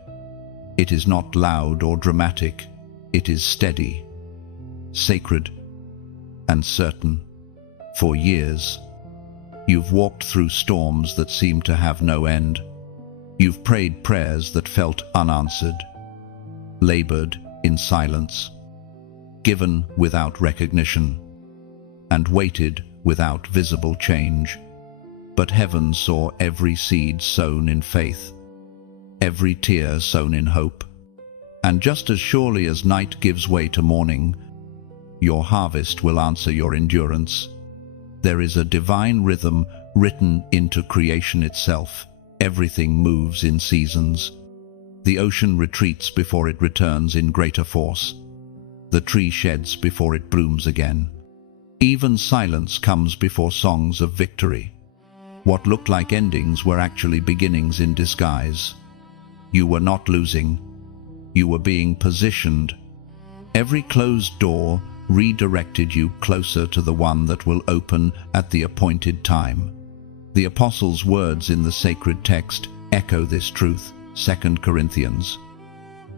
It is not loud or dramatic, it is steady, sacred, and certain. For years, you've walked through storms that seem to have no end. You've prayed prayers that felt unanswered, labored in silence, given without recognition, and waited without visible change. But heaven saw every seed sown in faith, every tear sown in hope. And just as surely as night gives way to morning, your harvest will answer your endurance. There is a divine rhythm written into creation itself. Everything moves in seasons. The ocean retreats before it returns in greater force. The tree sheds before it blooms again. Even silence comes before songs of victory. What looked like endings were actually beginnings in disguise. You were not losing. You were being positioned. Every closed door redirected you closer to the one that will open at the appointed time. The apostles' words in the sacred text echo this truth. 2 Corinthians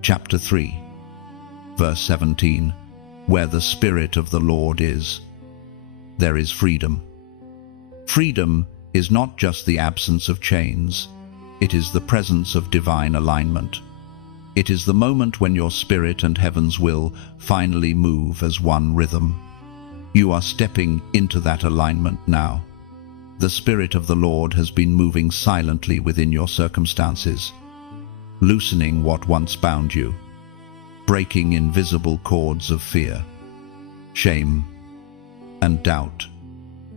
chapter 3, verse 17, where the Spirit of the Lord is, there is freedom. Freedom is not just the absence of chains, it is the presence of divine alignment. It is the moment when your spirit and heaven's will finally move as one rhythm. You are stepping into that alignment now. The Spirit of the Lord has been moving silently within your circumstances, loosening what once bound you, breaking invisible cords of fear, shame, and doubt.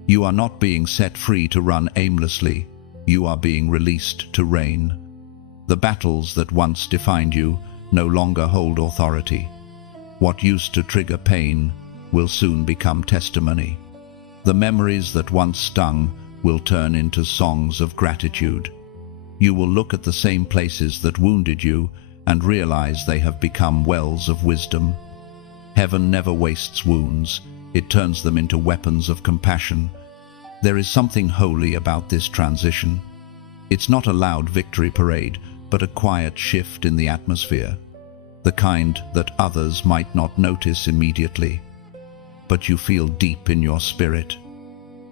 You are not being set free to run aimlessly, you are being released to reign. The battles that once defined you no longer hold authority. What used to trigger pain will soon become testimony. The memories that once stung will turn into songs of gratitude. You will look at the same places that wounded you and realize they have become wells of wisdom. Heaven never wastes wounds, it turns them into weapons of compassion. There is something holy about this transition. It's not a loud victory parade, but a quiet shift in the atmosphere, the kind that others might not notice immediately, but you feel deep in your spirit.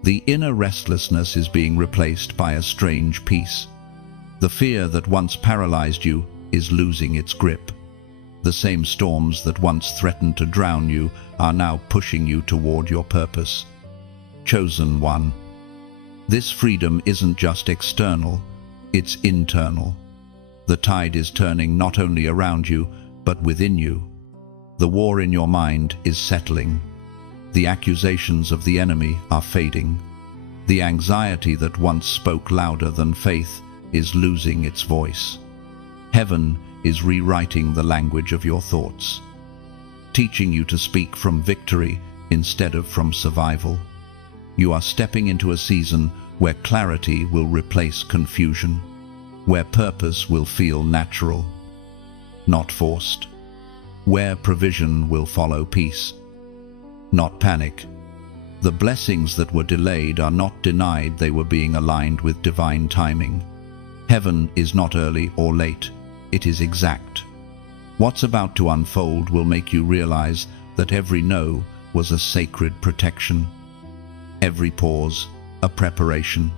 The inner restlessness is being replaced by a strange peace. The fear that once paralyzed you is losing its grip. The same storms that once threatened to drown you are now pushing you toward your purpose. Chosen one. This freedom isn't just external, it's internal. The tide is turning not only around you, but within you. The war in your mind is settling. The accusations of the enemy are fading. The anxiety that once spoke louder than faith is losing its voice. Heaven is rewriting the language of your thoughts, teaching you to speak from victory instead of from survival. You are stepping into a season where clarity will replace confusion, where purpose will feel natural, not forced, where provision will follow peace, not panic. The blessings that were delayed are not denied, they were being aligned with divine timing. Heaven is not early or late, it is exact. What's about to unfold will make you realize that every no was a sacred protection. Every pause, a preparation.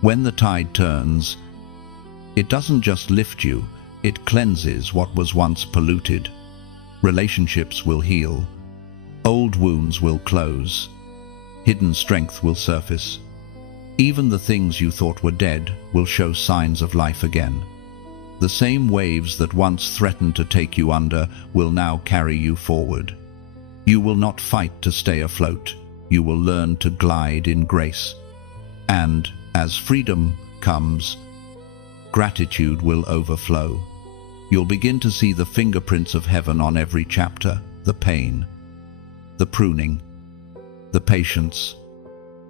When the tide turns, it doesn't just lift you, it cleanses what was once polluted. Relationships will heal, old wounds will close, hidden strength will surface. Even the things you thought were dead will show signs of life again. The same waves that once threatened to take you under will now carry you forward. You will not fight to stay afloat, you will learn to glide in grace. And as freedom comes, gratitude will overflow. You'll begin to see the fingerprints of heaven on every chapter, the pain, the pruning, the patience.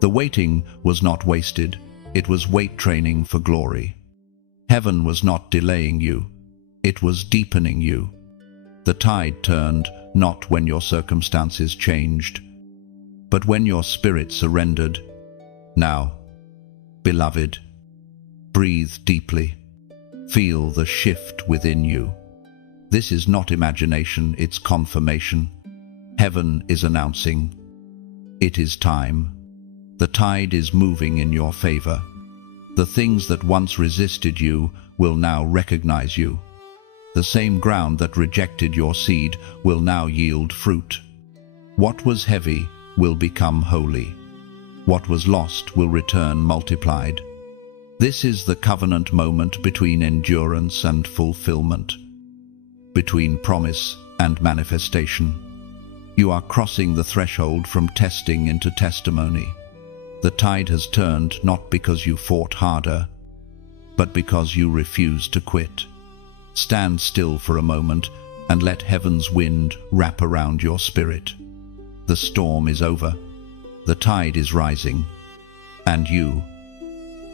The waiting was not wasted, it was weight training for glory. Heaven was not delaying you, it was deepening you. The tide turned not when your circumstances changed, but when your spirit surrendered. Now, beloved, breathe deeply. Feel the shift within you. This is not imagination, it's confirmation. Heaven is announcing, it is time. The tide is moving in your favor. The things that once resisted you will now recognize you. The same ground that rejected your seed will now yield fruit. What was heavy will become holy. What was lost will return multiplied. This is the covenant moment between endurance and fulfillment, between promise and manifestation. You are crossing the threshold from testing into testimony. The tide has turned not because you fought harder, but because you refused to quit. Stand still for a moment and let heaven's wind wrap around your spirit. The storm is over. The tide is rising. And you,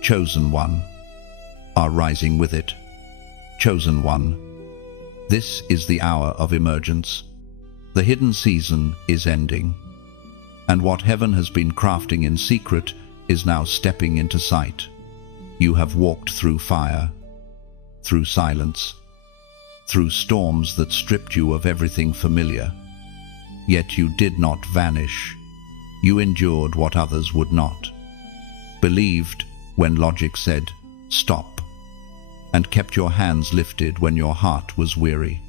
chosen one, are rising with it. Chosen one. This is the hour of emergence. The hidden season is ending. And what heaven has been crafting in secret is now stepping into sight. You have walked through fire, through silence, through storms that stripped you of everything familiar. Yet you did not vanish. You endured what others would not. Believed when logic said, stop, and kept your hands lifted when your heart was weary.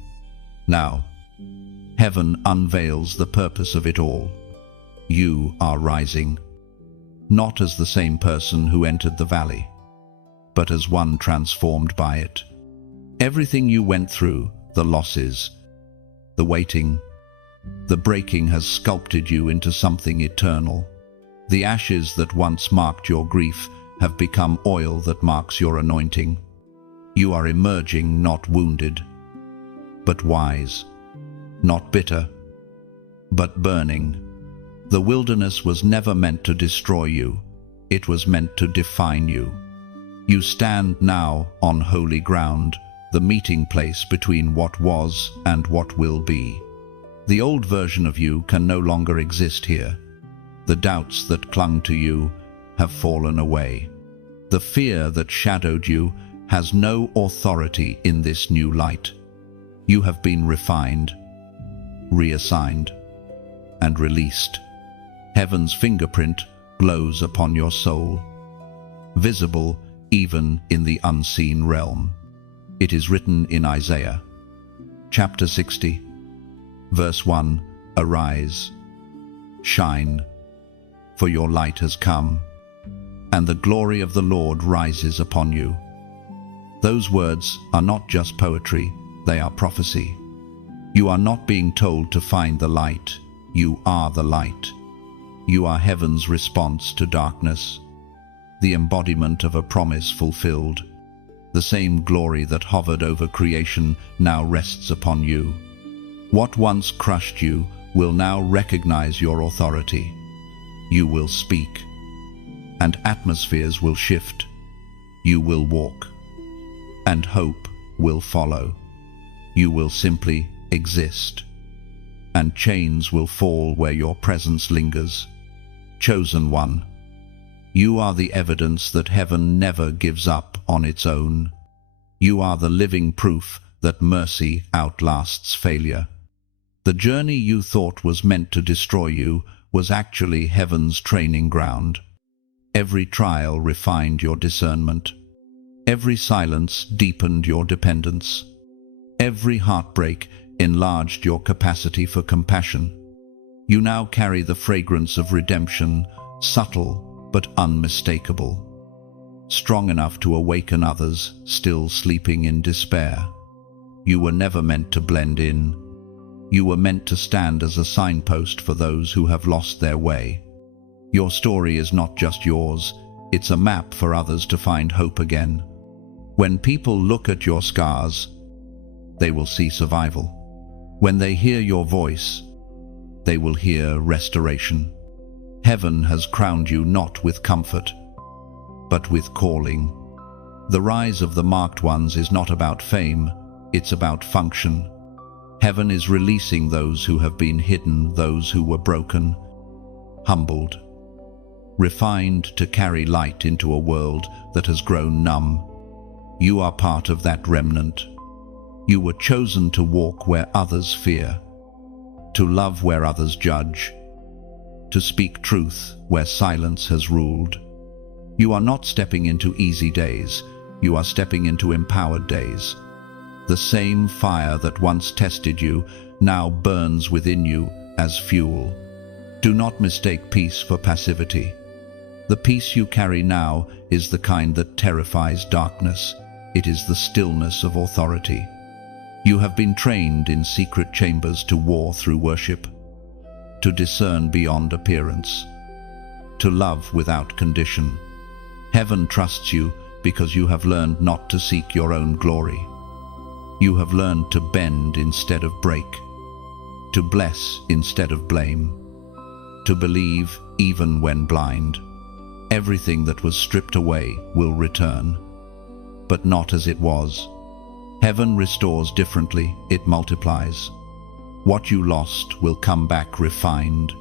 Now, heaven unveils the purpose of it all. You are rising, not as the same person who entered the valley, but as one transformed by it. Everything you went through, the losses, the waiting, the breaking has sculpted you into something eternal. The ashes that once marked your grief have become oil that marks your anointing. You are emerging not wounded, but wise, not bitter, but burning. The wilderness was never meant to destroy you. It was meant to define you. You stand now on holy ground, the meeting place between what was and what will be. The old version of you can no longer exist here. The doubts that clung to you have fallen away. The fear that shadowed you has no authority in this new light. You have been refined, reassigned, and released. Heaven's fingerprint glows upon your soul, visible even in the unseen realm. It is written in Isaiah, chapter 60, verse 1, Arise, shine, for your light has come, and the glory of the Lord rises upon you. Those words are not just poetry, they are prophecy. You are not being told to find the light, you are the light. You are heaven's response to darkness, the embodiment of a promise fulfilled. The same glory that hovered over creation now rests upon you. What once crushed you will now recognize your authority. You will speak, and atmospheres will shift. You will walk, and hope will follow. You will simply exist, and chains will fall where your presence lingers. Chosen one, you are the evidence that heaven never gives up on its own. You are the living proof that mercy outlasts failure. The journey you thought was meant to destroy you was actually heaven's training ground. Every trial refined your discernment. Every silence deepened your dependence. Every heartbreak enlarged your capacity for compassion. You now carry the fragrance of redemption, subtle but unmistakable, strong enough to awaken others still sleeping in despair. You were never meant to blend in. You were meant to stand as a signpost for those who have lost their way. Your story is not just yours, it's a map for others to find hope again. When people look at your scars, they will see survival. When they hear your voice, they will hear restoration. Heaven has crowned you not with comfort, but with calling. The rise of the marked ones is not about fame, it's about function. Heaven is releasing those who have been hidden, those who were broken, humbled, refined to carry light into a world that has grown numb. You are part of that remnant. You were chosen to walk where others fear, to love where others judge, to speak truth where silence has ruled. You are not stepping into easy days, you are stepping into empowered days. The same fire that once tested you now burns within you as fuel. Do not mistake peace for passivity. The peace you carry now is the kind that terrifies darkness. It is the stillness of authority. You have been trained in secret chambers to war through worship, to discern beyond appearance, to love without condition. Heaven trusts you because you have learned not to seek your own glory. You have learned to bend instead of break, to bless instead of blame, to believe even when blind. Everything that was stripped away will return, but not as it was. Heaven restores differently, it multiplies. What you lost will come back refined,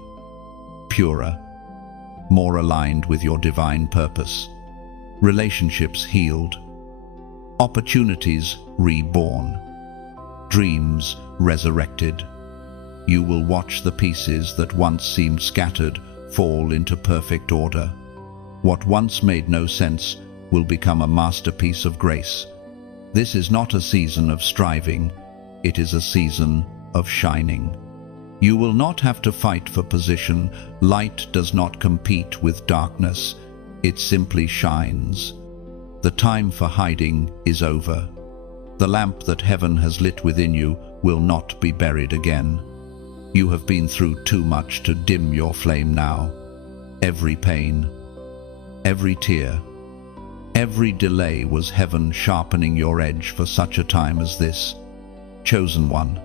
purer, more aligned with your divine purpose. Relationships healed, opportunities reborn, dreams resurrected. You will watch the pieces that once seemed scattered fall into perfect order. What once made no sense will become a masterpiece of grace. This is not a season of striving, it is a season of shining. You will not have to fight for position. Light does not compete with darkness, it simply shines. The time for hiding is over. The lamp that heaven has lit within you will not be buried again. You have been through too much to dim your flame now. Every pain, every tear, every delay was heaven sharpening your edge for such a time as this. Chosen one,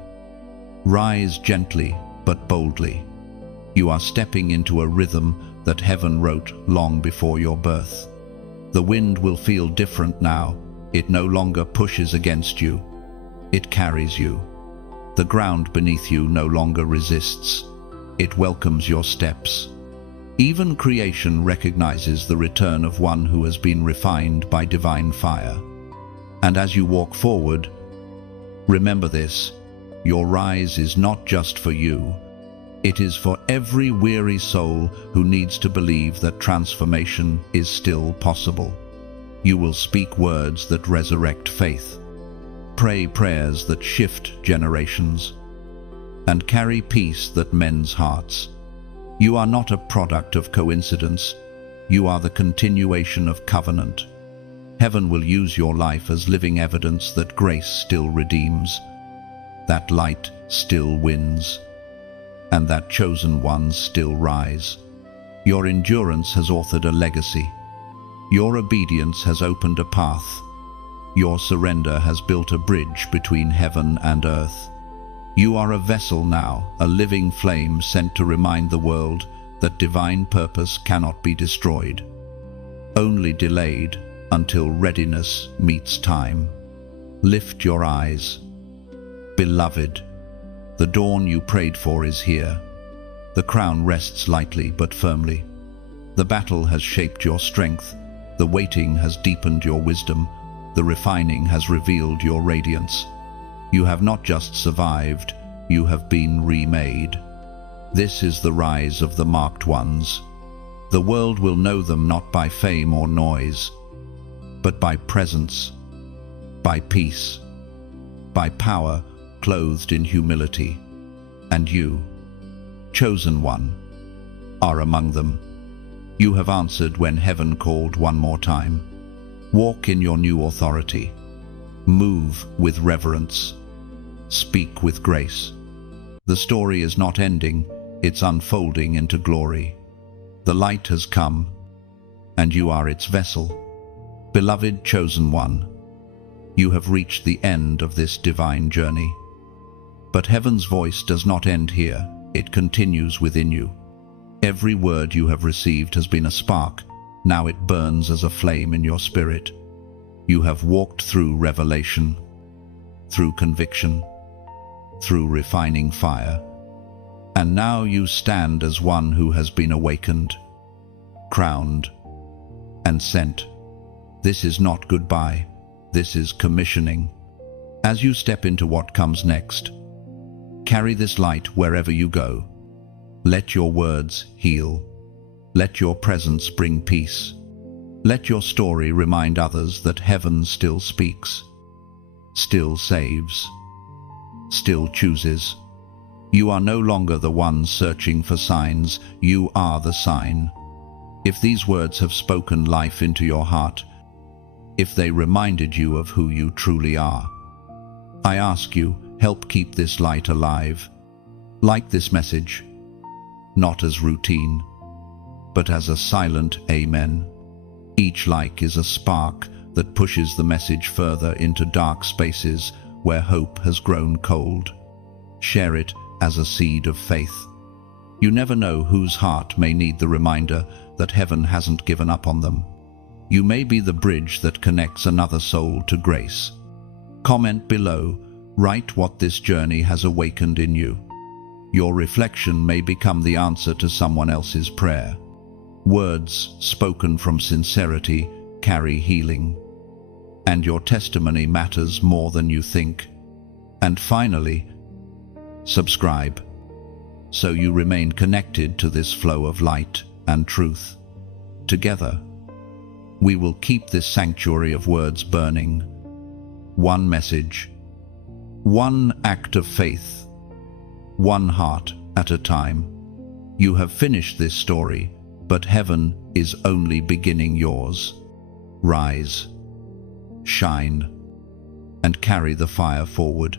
rise gently but boldly. You are stepping into a rhythm that heaven wrote long before your birth. The wind will feel different now. It no longer pushes against you. It carries you. The ground beneath you no longer resists. It welcomes your steps. Even creation recognizes the return of one who has been refined by divine fire. And as you walk forward, remember this: your rise is not just for you. It is for every weary soul who needs to believe that transformation is still possible. You will speak words that resurrect faith, pray prayers that shift generations, and carry peace that mends hearts. You are not a product of coincidence. You are the continuation of covenant. Heaven will use your life as living evidence that grace still redeems, that light still wins, and that chosen ones still rise. Your endurance has authored a legacy. Your obedience has opened a path. Your surrender has built a bridge between heaven and earth. You are a vessel now, a living flame sent to remind the world that divine purpose cannot be destroyed, only delayed until readiness meets time. Lift your eyes. Beloved, the dawn you prayed for is here. The crown rests lightly but firmly. The battle has shaped your strength. The waiting has deepened your wisdom. The refining has revealed your radiance. You have not just survived, you have been remade. This is the rise of the marked ones. The world will know them not by fame or noise, but by presence, by peace, by power clothed in humility. And you, chosen one, are among them. You have answered when heaven called one more time. Walk in your new authority. Move with reverence. Speak with grace. The story is not ending, it's unfolding into glory. The light has come, and you are its vessel. Beloved chosen one, you have reached the end of this divine journey. But heaven's voice does not end here, it continues within you. Every word you have received has been a spark, now it burns as a flame in your spirit. You have walked through revelation, through conviction, through refining fire, and now you stand as one who has been awakened, crowned, and sent. This is not goodbye, this is commissioning. As you step into what comes next, carry this light wherever you go. Let your words heal. Let your presence bring peace. Let your story remind others that heaven still speaks, still saves, still chooses. You are no longer the one searching for signs, you are the sign. If these words have spoken life into your heart, if they reminded you of who you truly are, I ask you, help keep this light alive. Like this message, not as routine, but as a silent amen. Each like is a spark that pushes the message further into dark spaces where hope has grown cold. Share it as a seed of faith. You never know whose heart may need the reminder that heaven hasn't given up on them. You may be the bridge that connects another soul to grace. Comment below, write what this journey has awakened in you. Your reflection may become the answer to someone else's prayer. Words spoken from sincerity carry healing, and your testimony matters more than you think. And finally, subscribe, so you remain connected to this flow of light and truth. Together, we will keep this sanctuary of words burning. One message, one act of faith, one heart at a time. You have finished this story, but heaven is only beginning yours. Rise, shine, and carry the fire forward.